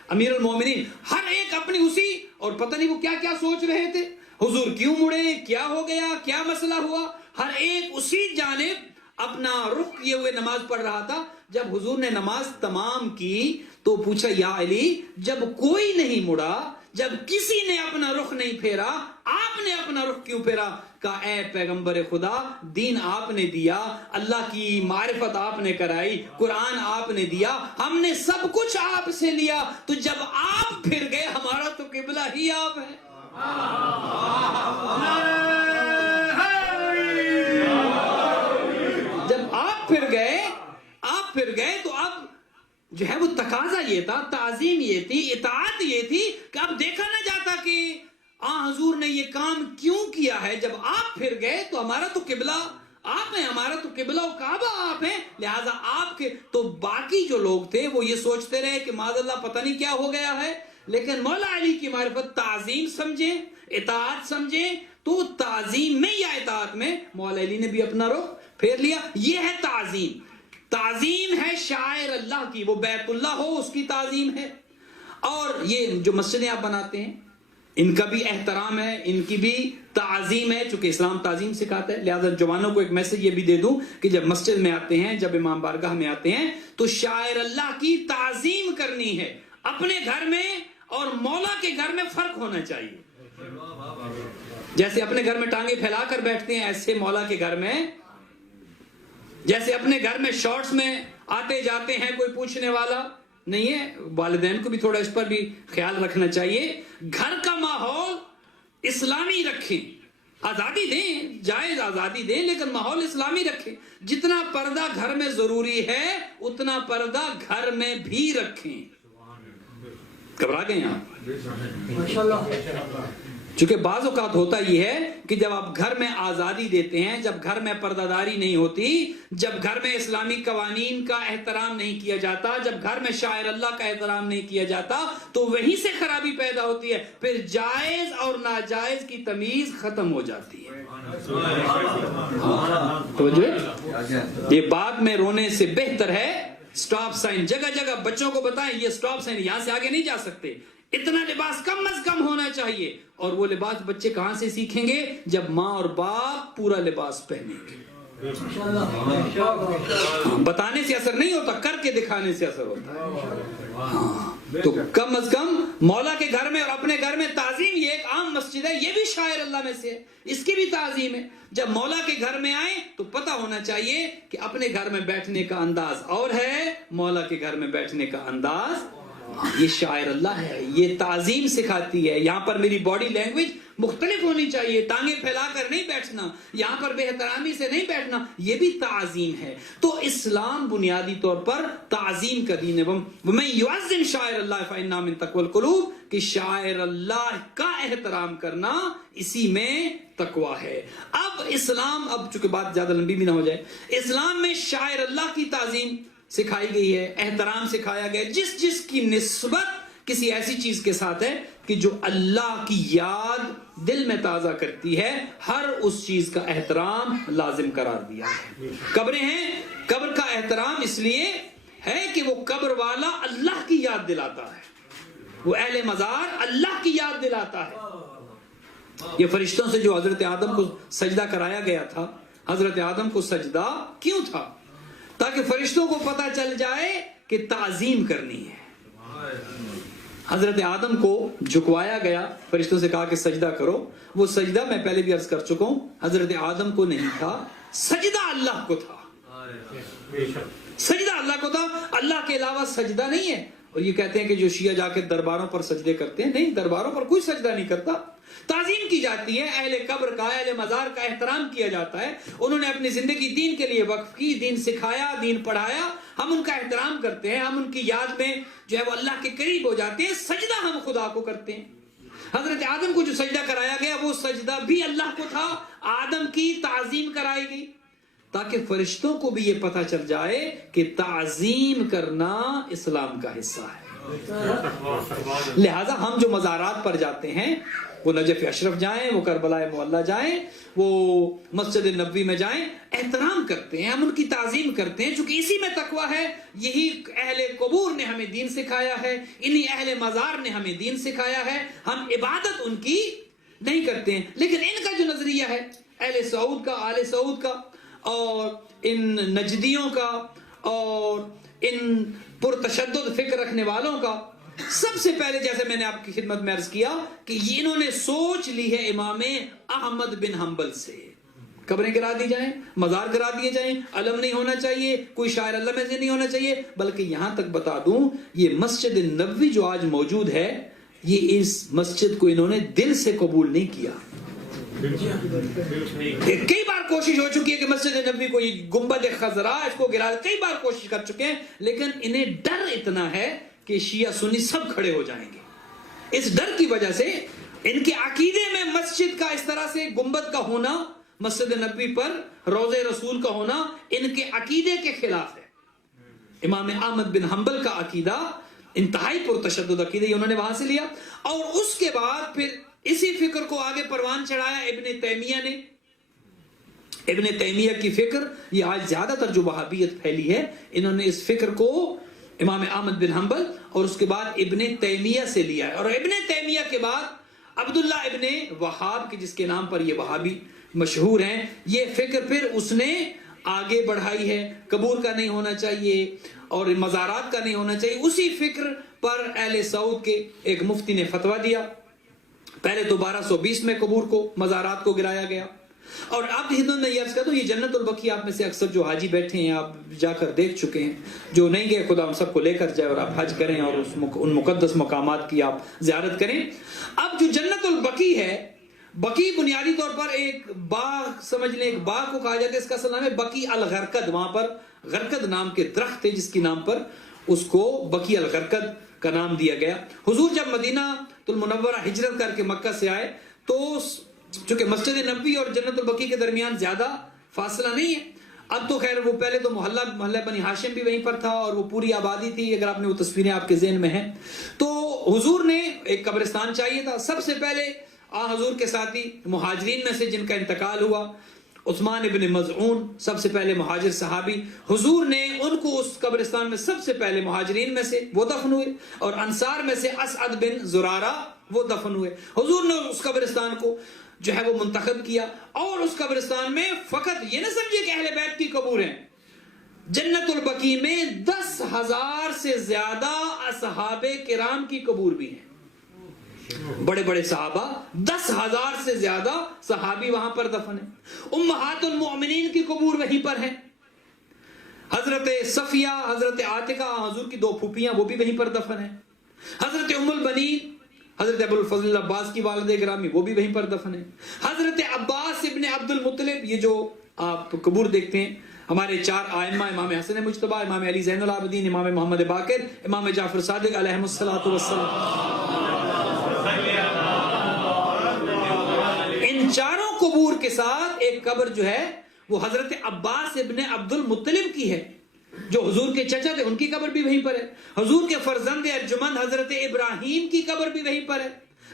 امیر المومنین. ہر ایک اپنی اسی، اور پتہ نہیں وہ کیا کیا سوچ رہے تھے، حضور کیوں مڑے، کیا ہو گیا، کیا مسئلہ ہوا، ہر ایک اسی جانب اپنا رخ کیے ہوئے نماز پڑھ رہا تھا. جب حضور نے نماز تمام کی تو پوچھا یا علی، جب کوئی نہیں مڑا، جب کسی نے اپنا رخ نہیں پھیرا، آپ نے اپنا رخ کیوں پھیرا؟ کہا اے پیغمبر خدا، دین آپ نے دیا، اللہ کی معرفت آپ نے کرائی، قرآن آپ نے دیا، ہم نے سب کچھ آپ سے لیا، تو جب آپ پھر گئے ہمارا تو قبلہ ہی آپ ہے. جب آپ پھر گئے تو اب جو ہے وہ تقاضا یہ تھا، تعظیم یہ تھی، اطاعت یہ تھی کہ اب دیکھا نہ جاتا کہ حضور نے یہ کام کیوں کیا ہے. جب آپ پھر گئے تو ہمارا تو قبلہ آپ ہیں، ہمارا تو قبلہ و کعبہ آپ ہیں، لہذا آپ کے. تو باقی جو لوگ تھے وہ یہ سوچتے رہے کہ معاذ اللہ پتہ نہیں کیا ہو گیا ہے. لیکن مولا علی کی معرفت تعظیم سمجھیں، اطاعت سمجھیں، تو تعظیم میں یا اطاعت میں مولا علی نے بھی اپنا رخ پھیر لیا. یہ ہے تعظیم. تعظیم ہے شاعر اللہ کی، وہ بیت اللہ ہو اس کی تعظیم ہے. اور یہ جو مسجدیں آپ بناتے ہیں ان کا بھی احترام ہے، ان کی بھی تعظیم ہے، چونکہ اسلام تعظیم سکھاتا ہے. لہذا جوانوں کو ایک میسج یہ بھی دے دوں کہ جب مسجد میں آتے ہیں، جب امام بارگاہ میں آتے ہیں تو شاعر اللہ کی تعظیم کرنی ہے. اپنے گھر میں اور مولا کے گھر میں فرق ہونا چاہیے. جیسے اپنے گھر میں ٹانگیں پھیلا کر بیٹھتے ہیں، ایسے مولا کے گھر میں، جیسے اپنے گھر میں شارٹس میں آتے جاتے ہیں، کوئی پوچھنے والا نہیں ہے. والدین کو بھی تھوڑا اس پر بھی خیال رکھنا چاہیے. گھر کا ماحول اسلامی رکھیں، آزادی دیں، جائز آزادی دیں، لیکن ماحول اسلامی رکھیں. جتنا پردہ گھر میں ضروری ہے اتنا پردہ گھر میں بھی رکھیں. گھبرا گئے آپ؟ چونکہ بعض اوقات ہوتا یہ ہے کہ جب آپ گھر میں آزادی دیتے ہیں، جب گھر میں پردہ داری نہیں ہوتی، جب گھر میں اسلامی قوانین کا احترام نہیں کیا جاتا، جب گھر میں شاعر اللہ کا احترام نہیں کیا جاتا، تو وہیں سے خرابی پیدا ہوتی ہے. پھر جائز اور ناجائز کی تمیز ختم ہو جاتی ہے. یہ بعد میں رونے سے بہتر ہے سٹاپ سائن جگہ جگہ بچوں کو بتائیں، یہ سٹاپ سائن، یہاں سے آگے نہیں جا سکتے. اتنا لباس کم از کم ہونا چاہیے. اور وہ لباس بچے کہاں سے سیکھیں گے؟ جب ماں اور باپ پورا لباس پہنیں گے. بتانے سے اثر نہیں ہوتا، کر کے دکھانے سے اثر ہوتا ہے. تو کم از کم مولا کے گھر میں اور اپنے گھر میں تعظیم. یہ ایک عام مسجد ہے، یہ بھی شاعر اللہ میں سے ہے، اس کی بھی تعظیم ہے. جب مولا کے گھر میں آئیں تو پتہ ہونا چاہیے کہ اپنے گھر میں بیٹھنے کا انداز اور ہے، مولا کے گھر میں بیٹھنے کا انداز. یہ شاعر اللہ ہے، یہ تعظیم سکھاتی ہے. یہاں پر میری باڈی لینگویج مختلف ہونی چاہیے، ٹانگیں پھیلا کر نہیں بیٹھنا، یہاں پر بے احترامی سے نہیں بیٹھنا، یہ بھی تعظیم ہے. تو اسلام بنیادی طور پر تعظیم کا دین ہے. وَمَن يُعَظِّمْ شَعَائِرَ اللَّهِ فَإِنَّهَا مِن تَقْوَى الْقُلُوبِ کہ شاعر اللہ کا احترام کرنا اسی میں تقوی ہے. اب اسلام، اب چونکہ بات زیادہ لمبی بھی نہ ہو جائے، اسلام میں شاعر اللہ کی تعظیم سکھائی گئی ہے، احترام سکھایا گیا. جس کی نسبت کسی ایسی چیز کے ساتھ ہے کہ جو اللہ کی یاد دل میں تازہ کرتی ہے، ہر اس چیز کا احترام لازم قرار دیا ہے. قبریں ہیں، قبر کا احترام اس لیے ہے کہ وہ قبر والا اللہ کی یاد دلاتا ہے، وہ اہل مزار اللہ کی یاد دلاتا ہے. یہ فرشتوں سے جو حضرت آدم کو سجدہ کرایا گیا تھا، حضرت آدم کو سجدہ کیوں تھا؟ تاکہ فرشتوں کو پتہ چل جائے کہ تعظیم کرنی ہے. حضرت آدم کو جھکوایا گیا، فرشتوں سے کہا کہ سجدہ کرو. وہ سجدہ میں پہلے بھی عرض کر چکا ہوں، حضرت آدم کو نہیں تھا، سجدہ اللہ کو تھا. سجدہ اللہ کو تھا، اللہ کے علاوہ سجدہ نہیں ہے. اور یہ کہتے ہیں کہ جو شیعہ جا کے درباروں پر سجدے کرتے ہیں، نہیں، درباروں پر کوئی سجدہ نہیں کرتا. تعظیم کی جاتی ہے، اہل قبر کا، اہل مزار کا احترام کیا جاتا ہے. انہوں نے اپنی زندگی دین کے لیے وقف کی، دین سکھایا، دین پڑھایا. ہم ان کا احترام کرتے ہیں، ہم ان کی یاد میں جو ہے وہ اللہ کے قریب ہو جاتے ہیں. سجدہ ہم خدا کو کرتے ہیں. حضرت آدم کو جو سجدہ کرایا گیا وہ سجدہ بھی اللہ کو تھا. آدم کی تعظیم کرائی گئی تاکہ فرشتوں کو بھی یہ پتہ چل جائے کہ تعظیم کرنا اسلام کا حصہ ہے. لہٰذا ہم جو مزارات پر جاتے ہیں، وہ نجف اشرف جائیں، وہ کربلا معلی جائیں، وہ مسجد نبوی میں جائیں، احترام کرتے ہیں، ہم ان کی تعظیم کرتے ہیں، چونکہ اسی میں تقویٰ ہے. یہی اہل قبور نے ہمیں دین سکھایا ہے، انہی اہل مزار نے ہمیں دین سکھایا ہے. ہم عبادت ان کی نہیں کرتے ہیں، لیکن ان کا جو نظریہ ہے اہل سعود کا، آل سعود کا، اور ان نجدیوں کا، اور ان پرتشدد فکر رکھنے والوں کا، سب سے پہلے جیسے میں نے آپ کی خدمت میں عرض کیا کہ یہ انہوں نے سوچ لی ہے امام احمد بن حنبل سے. قبریں گرا دی جائیں، مزار گرا دیے جائیں، علم نہیں ہونا چاہیے، کوئی شاعر اللہ میں سے نہیں ہونا چاہیے. بلکہ یہاں تک بتا دوں، یہ مسجد نبوی جو آج موجود ہے، یہ اس مسجد کو انہوں نے دل سے قبول نہیں کیا. کئی بار کوشش ہو چکی ہے کہ مسجد نبوی کو، یہ گنبد خضراء، اس کو گرا، کئی بار کوشش کر چکے ہیں، لیکن انہیں ڈر اتنا ہے کہ شیعہ سنی سب کھڑے ہو جائیں گے. اس ڈر کی وجہ سے ان کے عقیدے میں مسجد کا اس طرح سے گنبد کا ہونا، مسجد نبوی پر روضہ رسول کا ہونا ان کے عقیدے کے خلاف ہے. امام احمد بن حنبل کا عقیدہ انتہائی پرتشدد عقیدہ، یہ انہوں نے وہاں سے لیا. اور اس کے بعد پھر اسی فکر کو آگے پروان چڑھایا ابن تیمیہ نے. ابن تیمیہ کی فکر، یہ آج زیادہ تر جو وہابیت پھیلی ہے، انہوں نے اس فکر کو امام احمد بن حنبل اور اس کے بعد ابن تیمیہ سے لیا ہے. اور ابن تیمیہ کے بعد عبداللہ ابن وہاب کے جس کے نام پر یہ وہابی مشہور ہیں، یہ فکر پھر اس نے آگے بڑھائی ہے، قبور کا نہیں ہونا چاہیے اور مزارات کا نہیں ہونا چاہیے۔ اسی فکر پر اہل سعود کے ایک مفتی نے فتویٰ دیا۔ پہلے تو 1220 میں قبور کو، مزارات کو گرایا گیا، اور اب ہندو نے یہ عرض کہا تو یہ جنت البقیع آپ میں سے اکثر جو حاجی بیٹھے ہیں آپ جا کر دیکھ چکے ہیں، جو نہیں گئے خدا ہم سب کو لے کر جائے اور آپ حج کریں اور ان مقدس مقامات کی آپ زیارت کریں۔ اب جو جنت البقیع ہے، بقیع بنیادی طور پر ایک باغ سمجھ لیں، ایک باغ کو کہا جاتا ہے، اس کا اصل نام ہے بقیع الغرقد۔ وہاں پر غرقد نام کے درخت ہے جس کی نام پر اس کو بقیع الغرقد کا نام دیا گیا۔ حضور جب مدینہ المنورہ ہجرت کر کے مکہ سے آئے تو چونکہ مسجد نبوی اور جنت البقیع کے درمیان زیادہ فاصلہ نہیں ہے، اب تو خیر وہ پہلے تو محلہ بنی ہاشم بھی وہیں پر تھا اور وہ پوری آبادی تھی، اگر آپ نے وہ تصویریں آپ کے ذہن میں ہیں تو حضور نے ایک قبرستان چاہیے تھا۔ سب سے پہلے حضور کے ساتھی مہاجرین میں سے جن کا انتقال ہوا، عثمان ابن مظعون سب سے پہلے مہاجر صحابی، حضور نے ان کو اس قبرستان میں سب سے پہلے مہاجرین میں سے وہ دفن ہوئے، اور انصار میں سے اسعد بن زرارہ وہ دفن ہوئے۔ حضور نے اس قبرستان کو جو ہے وہ منتخب کیا، اور اس قبرستان میں فقط یہ نہ سمجھے کہ اہل بیت کی قبور ہیں، جنت البقیع میں 10,000 سے زیادہ اصحاب کرام کی قبور بھی ہیں، بڑے بڑے صحابہ، 10,000 سے زیادہ صحابی وہاں پر دفن ہیں۔ امہات المؤمنین کی قبور وہیں پر ہیں، حضرت صفیہ، حضرت عاتقہ، حضور کی 2 پھوپھیاں وہ بھی وہیں پر دفن ہیں، حضرت ام البنین، حضرت ابو الفضل عباس کی والد گرامی وہ بھی وہیں پر دفن ہیں، حضرت عباس ابن عبد المطلب، یہ جو آپ قبور دیکھتے ہیں ہمارے 4 ائمہ، امام حسن مجتبی، امام علی زین العابدین، امام محمد باقر، امام جعفر صادق علیہ الصلوۃ والسلام، ان چاروں قبور کے ساتھ ایک قبر جو ہے وہ حضرت عباس ابن عبد المطلب کی ہے، جو حضور کے چچا تھے، ان کی قبر بھی وہیں پر ہے۔ حضور کے فرزند ارجمند حضرت ابراہیم کی قبر بھی وہیں پر ہے،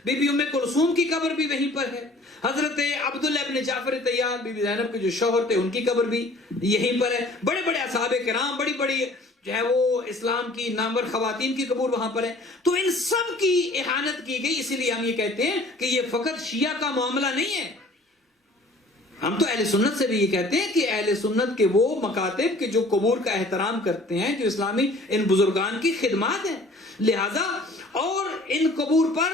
بی بی ام کلثوم کی قبر بھی وہیں پر ہے، حضرت عبداللہ ابن جعفر طیار، بی بی زینب کے جو شوہر تھے ان کی قبر بھی یہیں پر ہے، بڑے بڑے اصحاب کرام، بڑی بڑی جو ہے وہ اسلام کی نامور خواتین کی قبور وہاں پر ہے۔ تو ان سب کی احانت کی گئی، اسی لیے ہم یہ کہتے ہیں کہ یہ فقط شیعہ کا معاملہ نہیں ہے، ہم تو اہل سنت سے بھی یہ کہتے ہیں کہ اہل سنت کے وہ مکاتب کہ جو قبور کا احترام کرتے ہیں، جو اسلامی ان بزرگان کی خدمات ہیں، لہذا اور ان قبور پر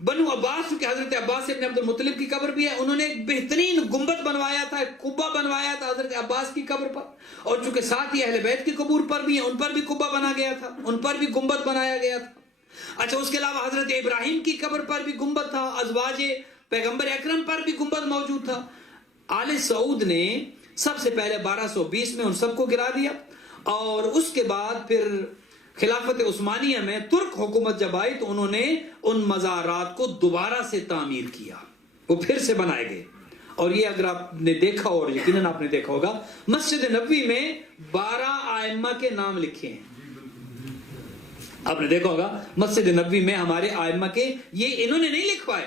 بنو عباس، کہ حضرت عباس ابن عبد المطلب کی قبر بھی ہے، انہوں نے ایک بہترین گنبد بنوایا تھا، ایک قبہ بنوایا تھا حضرت عباس کی قبر پر، اور چونکہ ساتھ ہی اہل بیت کی قبور پر بھی ہیں، ان پر بھی قبہ بنا گیا تھا، ان پر بھی گنبد بنایا گیا تھا۔ اچھا، اس کے علاوہ حضرت ابراہیم کی قبر پر بھی گنبد تھا، ازواج پیغمبر اکرم پر بھی گنبد موجود تھا۔ آل سعود نے سب سے پہلے 1220 میں ان سب کو گرا دیا، اور اس کے بعد پھر خلافت عثمانیہ میں ترک حکومت جب آئی تو انہوں نے ان مزارات کو دوبارہ سے تعمیر کیا، وہ پھر سے بنائے گئے، اور یہ اگر آپ نے دیکھا، اور یقیناً آپ نے دیکھا ہوگا، مسجد نبوی میں 12 ائمہ کے نام لکھے ہیں، آپ نے دیکھا ہوگا مسجد نبوی میں ہمارے ائمہ کے، یہ انہوں نے نہیں لکھوائے،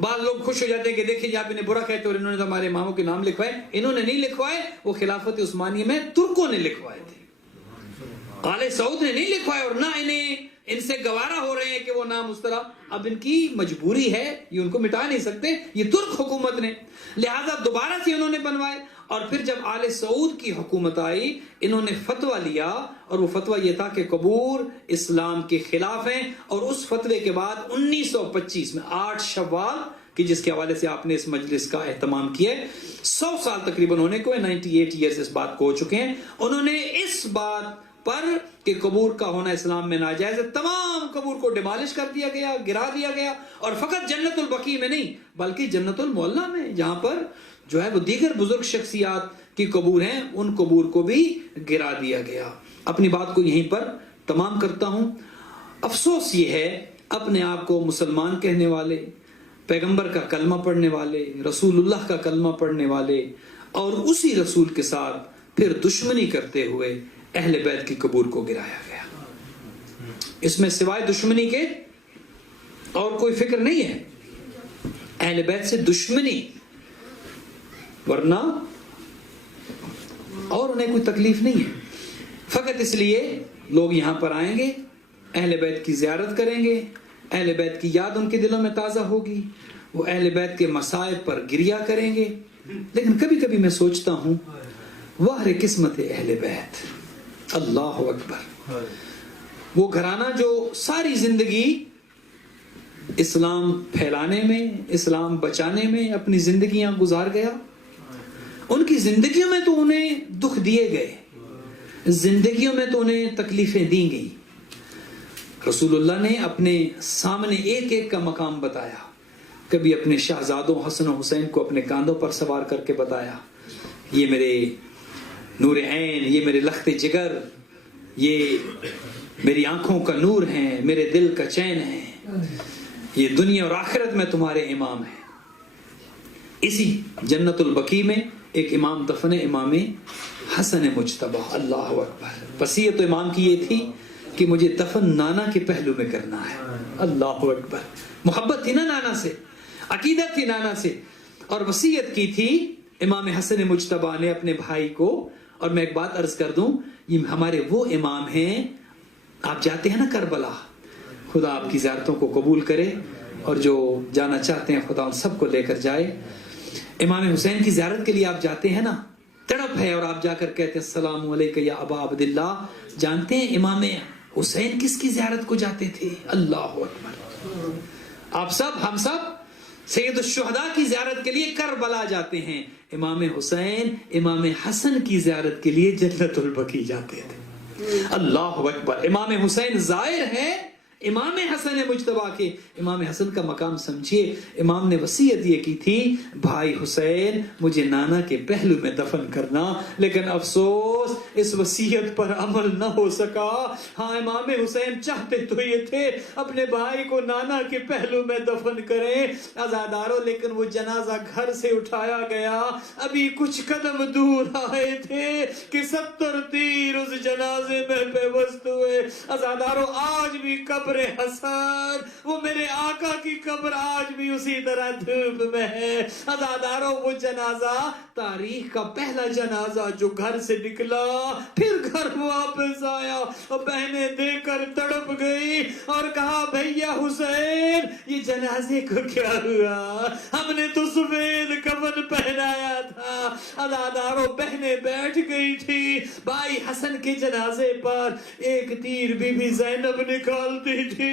بعض لوگ خوش ہو جاتے ہیں کہ دیکھیں جی آپ انہیں برا کہتے اور انہوں نے تو ہمارے اماموں کے نام لکھوائے، انہوں نے نہیں لکھوائے، وہ خلافت عثمانیہ میں ترکوں نے لکھوائے تھے، آل سعود نے نہیں لکھوائے، اور نہ انہیں ان سے گوارا ہو رہے ہیں کہ وہ نام اس طرح، اب ان کی مجبوری ہے، یہ ان کو مٹا نہیں سکتے، یہ ترک حکومت نے، لہذا دوبارہ سے انہوں نے بنوائے۔ اور پھر جب آل سعود کی حکومت آئی، انہوں نے فتویٰ لیا، اور وہ فتویٰ یہ تھا کہ قبور اسلام کے خلاف ہیں، اور اس فتوے کے بعد 1925 میں 8 شوال کہ جس کے حوالے سے آپ نے اس مجلس کا اہتمام کیا ہے، 100 سال تقریباً ہونے کو 98 ایئرز اس بات کو ہو چکے ہیں، انہوں نے اس بات پر کہ قبور کا ہونا اسلام میں ناجائز ہے، تمام قبور کو ڈیمالش کر دیا گیا، گرا دیا گیا، اور فقط جنت البقیع میں نہیں بلکہ جنت المعلیٰ میں جہاں پر جو ہے وہ دیگر بزرگ شخصیات کی قبور ہیں، ان قبور کو بھی گرا دیا گیا۔ اپنی بات کو یہیں پر تمام کرتا ہوں۔ افسوس یہ ہے اپنے آپ کو مسلمان کہنے والے، پیغمبر کا کلمہ پڑھنے والے، رسول اللہ کا کلمہ پڑھنے والے، اور اسی رسول کے ساتھ پھر دشمنی کرتے ہوئے اہل بیت کی قبور کو گرایا گیا۔ اس میں سوائے دشمنی کے اور کوئی فکر نہیں ہے، اہل بیت سے دشمنی، ورنہ اور انہیں کوئی تکلیف نہیں ہے، فقط اس لیے لوگ یہاں پر آئیں گے، اہل بیت کی زیارت کریں گے، اہل بیت کی یاد ان کے دلوں میں تازہ ہوگی، وہ اہل بیت کے مصائب پر گریہ کریں گے۔ لیکن کبھی کبھی میں سوچتا ہوں واہ قسمت اہل بیت، اللہ اکبر، وہ گھرانہ جو ساری زندگی اسلام پھیلانے میں، اسلام بچانے میں اپنی زندگیاں گزار گیا۔ ان کی زندگیوں میں تو انہیں دکھ دیے گئے، زندگیوں میں تو انہیں تکلیفیں دی گئی۔ رسول اللہ نے اپنے سامنے ایک ایک کا مقام بتایا، کبھی اپنے شہزادوں حسن و حسین کو اپنے کاندھوں پر سوار کر کے بتایا، یہ میرے نور عین، یہ میرے لخت جگر، یہ میری آنکھوں کا نور ہیں، میرے دل کا چین ہے، یہ دنیا اور آخرت میں تمہارے امام ہیں۔ اسی جنت البقیع میں ایک امام دفن ہے، امام حسن مجتبی، اللہ اکبر۔ وصیت امام کی یہ تھی کہ مجھے دفن نانا کے پہلو میں کرنا ہے، اللہ اکبر۔ محبت تھی نا نانا سے، عقیدت تھی نانا سے، اور وصیت کی تھی امام حسن مجتبی نے اپنے بھائی کو۔ اور میں ایک بات عرض کر دوں، یہ ہمارے وہ امام ہیں، آپ جاتے ہیں نا کربلا، خدا آپ کی زیارتوں کو قبول کرے، اور جو جانا چاہتے ہیں خدا ان سب کو لے کر جائے۔ امام حسین کی زیارت کے لیے آپ جاتے ہیں نا، تڑپ ہے، اور آپ جا کر کہتے ہیں السلام علیکم یا ابا عبداللہ۔ جانتے ہیں امام حسین کس کی زیارت کو جاتے تھے؟ اللہ اکبر۔ آپ سب، ہم سب سید الشہداء کی زیارت کے لیے کربلا جاتے ہیں، امام حسین امام حسن کی زیارت کے لیے جنت البقیع جاتے تھے، اللہ اکبر۔ امام حسین زائر ہے امام حسن مجتبی کے۔ امام حسن کا مقام سمجھیے، امام نے وصیت یہ کی تھی، بھائی حسین مجھے نانا کے پہلو میں دفن کرنا، لیکن افسوس اس وصیت پر عمل نہ ہو سکا۔ ہاں امام حسین چاہتے تو یہ تھے اپنے بھائی کو نانا کے پہلو میں دفن کریں، عزاداروں، لیکن وہ جنازہ گھر سے اٹھایا گیا، ابھی کچھ قدم دور آئے تھے کہ 70 تیر اس جنازے میں پیوست ہوئے۔ عزاداروں، آج بھی قبر حسن، وہ میرے آقا کی قبر آج بھی اسی طرح دھوپ میں ہے۔ عزاداروں، وہ جنازہ تاریخ کا پہلا جنازہ جو گھر سے نکلا پھر گھر واپس آیا، اور بہنیں دیکھ کر تڑپ گئی اور کہا بھیا حسین یہ جنازے کو کیا ہوا، ہم نے تو سفید کفن پہنایا تھا۔ عزاداروں، بہنیں بیٹھ گئی تھی بھائی حسن کے جنازے پر، ایک تیر بی بی زینب نکالتی تھی،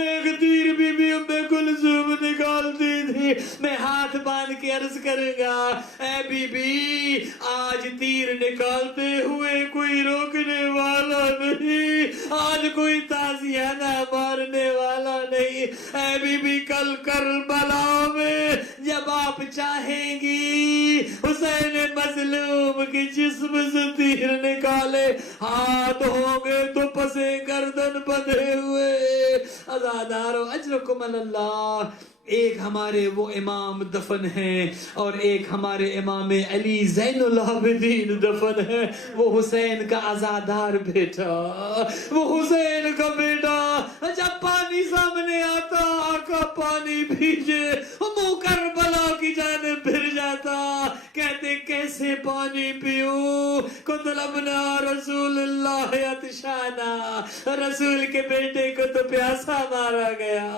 ایک تیر بی بی ام کلثوم نکالتی تھی۔ میں ہاتھ باندھ کے عرض کروں گا، اے بی بی آج تیر نکالتے ہوئے کوئی روکنے والا نہیں، آج کوئی تازیانہ مارنے والا نہیں۔ اے بی بی کل کربلا میں جب آپ چاہیں گی حسین مظلوم کی جسم سے تیر نکالے، ہاتھ ہوں گے تو پسے گردن بندھے ہوئے۔ عزادارو اجرکم اللہ، ایک ہمارے وہ امام دفن ہیں اور ایک ہمارے امام علی زین العابدین دفن ہے، وہ حسین کا عزادار بیٹا، وہ حسین کا بیٹا۔ جب پانی سامنے آتا آقا پانی بھیجے، منہ کربلا کی جانب پھر جاتا، کہتے کیسے پانی پیوں، قتلبنا رسول اللہ عطشانا، رسول کے بیٹے کو تو پیاسا مارا گیا،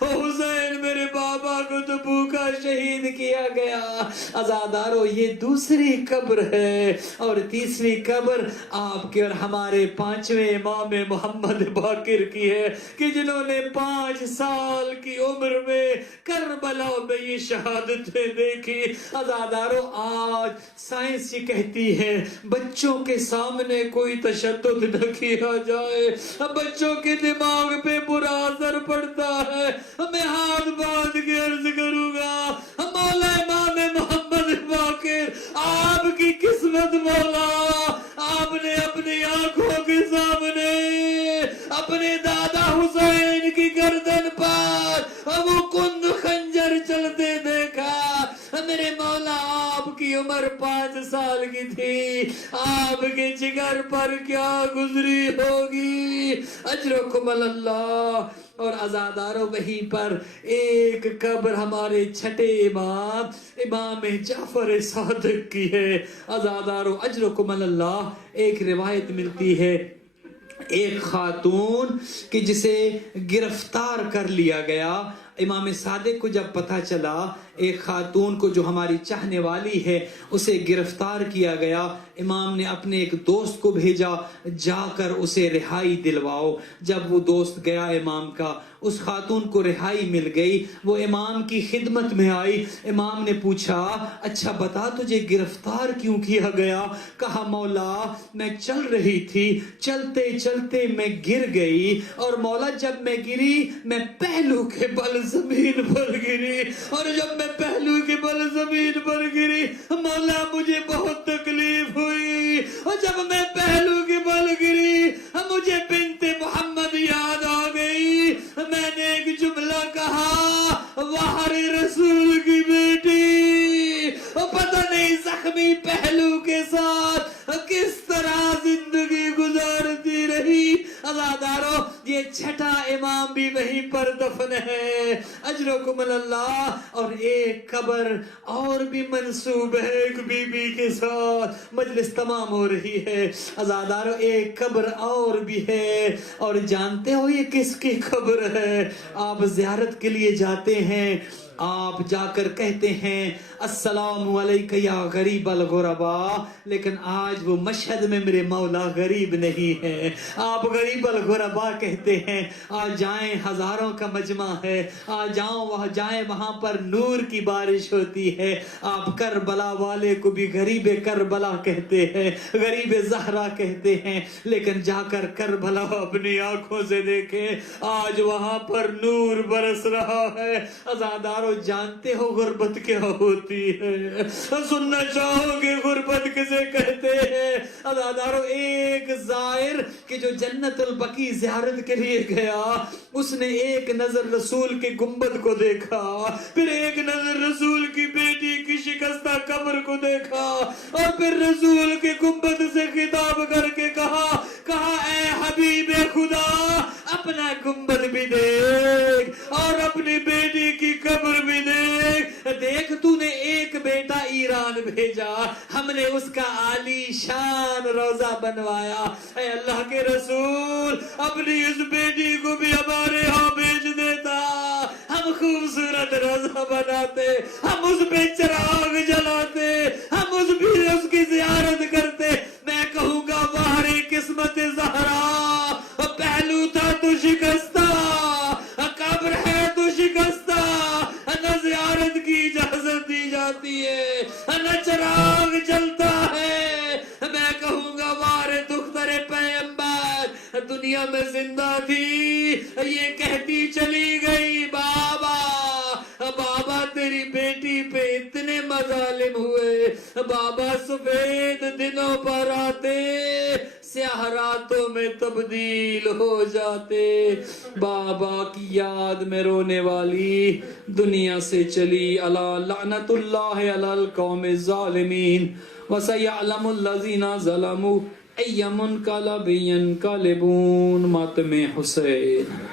حسین میرے بابا کو تو بھوکا شہید کیا گیا۔ عزادارو، یہ دوسری قبر ہے، اور تیسری قبر آپ کے اور ہمارے 5ویں امام محمد باقر کی ہے، کہ جنہوں نے 5 سال کی عمر میں کربلا میں یہ شہادتیں دیکھی۔ عزادارو، آج سائنس یہ کہتی ہے بچوں کے سامنے کوئی تشدد نہ کیا جائے، بچوں کے دماغ پہ برا اثر پڑتا ہے۔ میں ہاتھ باندھ کے عرض کروں گا، مولا امام محمد باقر، آپ کی قسمت مولا، آپ نے اپنی آنکھوں کے سامنے اپنے دادا حسین کی گردن پر وہ کند خنجر چلتے دیکھا۔ میرے مولا، آپ کی عمر 5 سال کی تھی، آپ کے جگر پر کیا گزری ہوگی۔ اجرکم اللہ۔ اور عزادارو، وہیں پر ایک قبر ہمارے چھٹے امام جعفر صادق کی ہے۔ عزادارو اجرکم اللہ، ایک روایت ملتی ہے ایک خاتون کہ جسے گرفتار کر لیا گیا. امام صادق کو جب پتہ چلا ایک خاتون کو جو ہماری چاہنے والی ہے اسے گرفتار کیا گیا, امام نے اپنے ایک دوست کو بھیجا, جا کر اسے رہائی دلواؤ. جب وہ دوست گیا امام کا, اس خاتون کو رہائی مل گئی. وہ امام کی خدمت میں آئی. امام نے پوچھا اچھا بتا تجھے گرفتار کیوں کیا گیا؟ کہا مولا میں چل رہی تھی, چلتے چلتے میں گر گئی, اور مولا جب میں گری میں پہلو کے بل زمین پر گری, اور جب میں پہلو کے بل زمین پر گری مولا مجھے بہت تکلیف ہوئی, اور جب میں پہلو کے بل گری مجھے بنت محمد یاد آ گئی. میں نے ایک جملہ کہا وہر رسول کی بیٹی, پتہ نہیں زخمی پہلو کے ساتھ کس طرح زندگی گزارتی رہی. عزادارو یہ چھٹا امام بھی وہیں پر دفن ہے, اجرکم اللہ. اور ایک قبر اور بھی منسوب ہے ایک بی بی کے ساتھ. مجلس تمام ہو رہی ہے عزادارو, ایک قبر اور بھی ہے. اور جانتے ہو یہ کس کی قبر ہے؟ آپ زیارت کے لیے جاتے ہیں, آپ جا کر کہتے ہیں السلام علیکہ یا غریب الغرباء, لیکن آج وہ مشہد میں میرے مولا غریب نہیں ہے. آپ غریب الغرباء کہتے ہیں. آج جائیں, ہزاروں کا مجمع ہے, آج جائیں وہاں پر نور کی بارش ہوتی ہے. آپ کربلا والے کو بھی غریب کربلا کہتے ہیں, غریب زہرا کہتے ہیں, لیکن جا کر کربلا اپنی آنکھوں سے دیکھیں, آج وہاں پر نور برس رہا ہے. عزادارو جانتے ہو غربت کیا ہوتی ہے؟ سننا چاہو گے غربت کسے کہتے ہیں؟ عزادارو ایک زائر کہ جو جنت البقیع زیارت کے لیے گیا, اس نے ایک نظر رسول کے گنبد کو دیکھا, پھر ایک نظر رسول کی بیٹی کی شکستہ قبر کو دیکھا, اور پھر رسول کے گنبد سے خطاب کر کے کہا اے حبیب خدا اپنا گنبد بھی دیکھ اور اپنی بیٹی کی قبر بھی دیکھ. تو نے ایک بیٹا ایران بھیجا, ہم نے اس کا عالی شان روزہ بنوایا. اے اللہ کے رسول اپنی اس بیٹی کو بھی ہمارے ہاں بھیج دیتا, ہم خوبصورت روزہ بناتے, ہم اس پہ چراغ جلاتے, ہم اس کی زیارت کرتے. میں کہوں گا باہری قسمت زہرا, پہلو تھا تو شکستہ, قبر ہے تو شکستہ, نہ زیارت کی اجازت دی جاتی ہے, نہ چراغ جلتا ہے. میں کہوں گا بارے دختر پیغمبر دنیا میں زندہ تھی, یہ کہتی چلی گئی بابا تیری بیٹی پہ اتنے مظالم ہوئے, بابا سفید دنوں پر آتے سیاہ راتوں میں تبدیل ہو جاتے. بابا کی یاد میں رونے والی دنیا سے چلی. الا لعنت اللہ علی القوم الظالمین وسیعلم الذین ظلموا ای منقلب ینقلبون. ماتم حسین.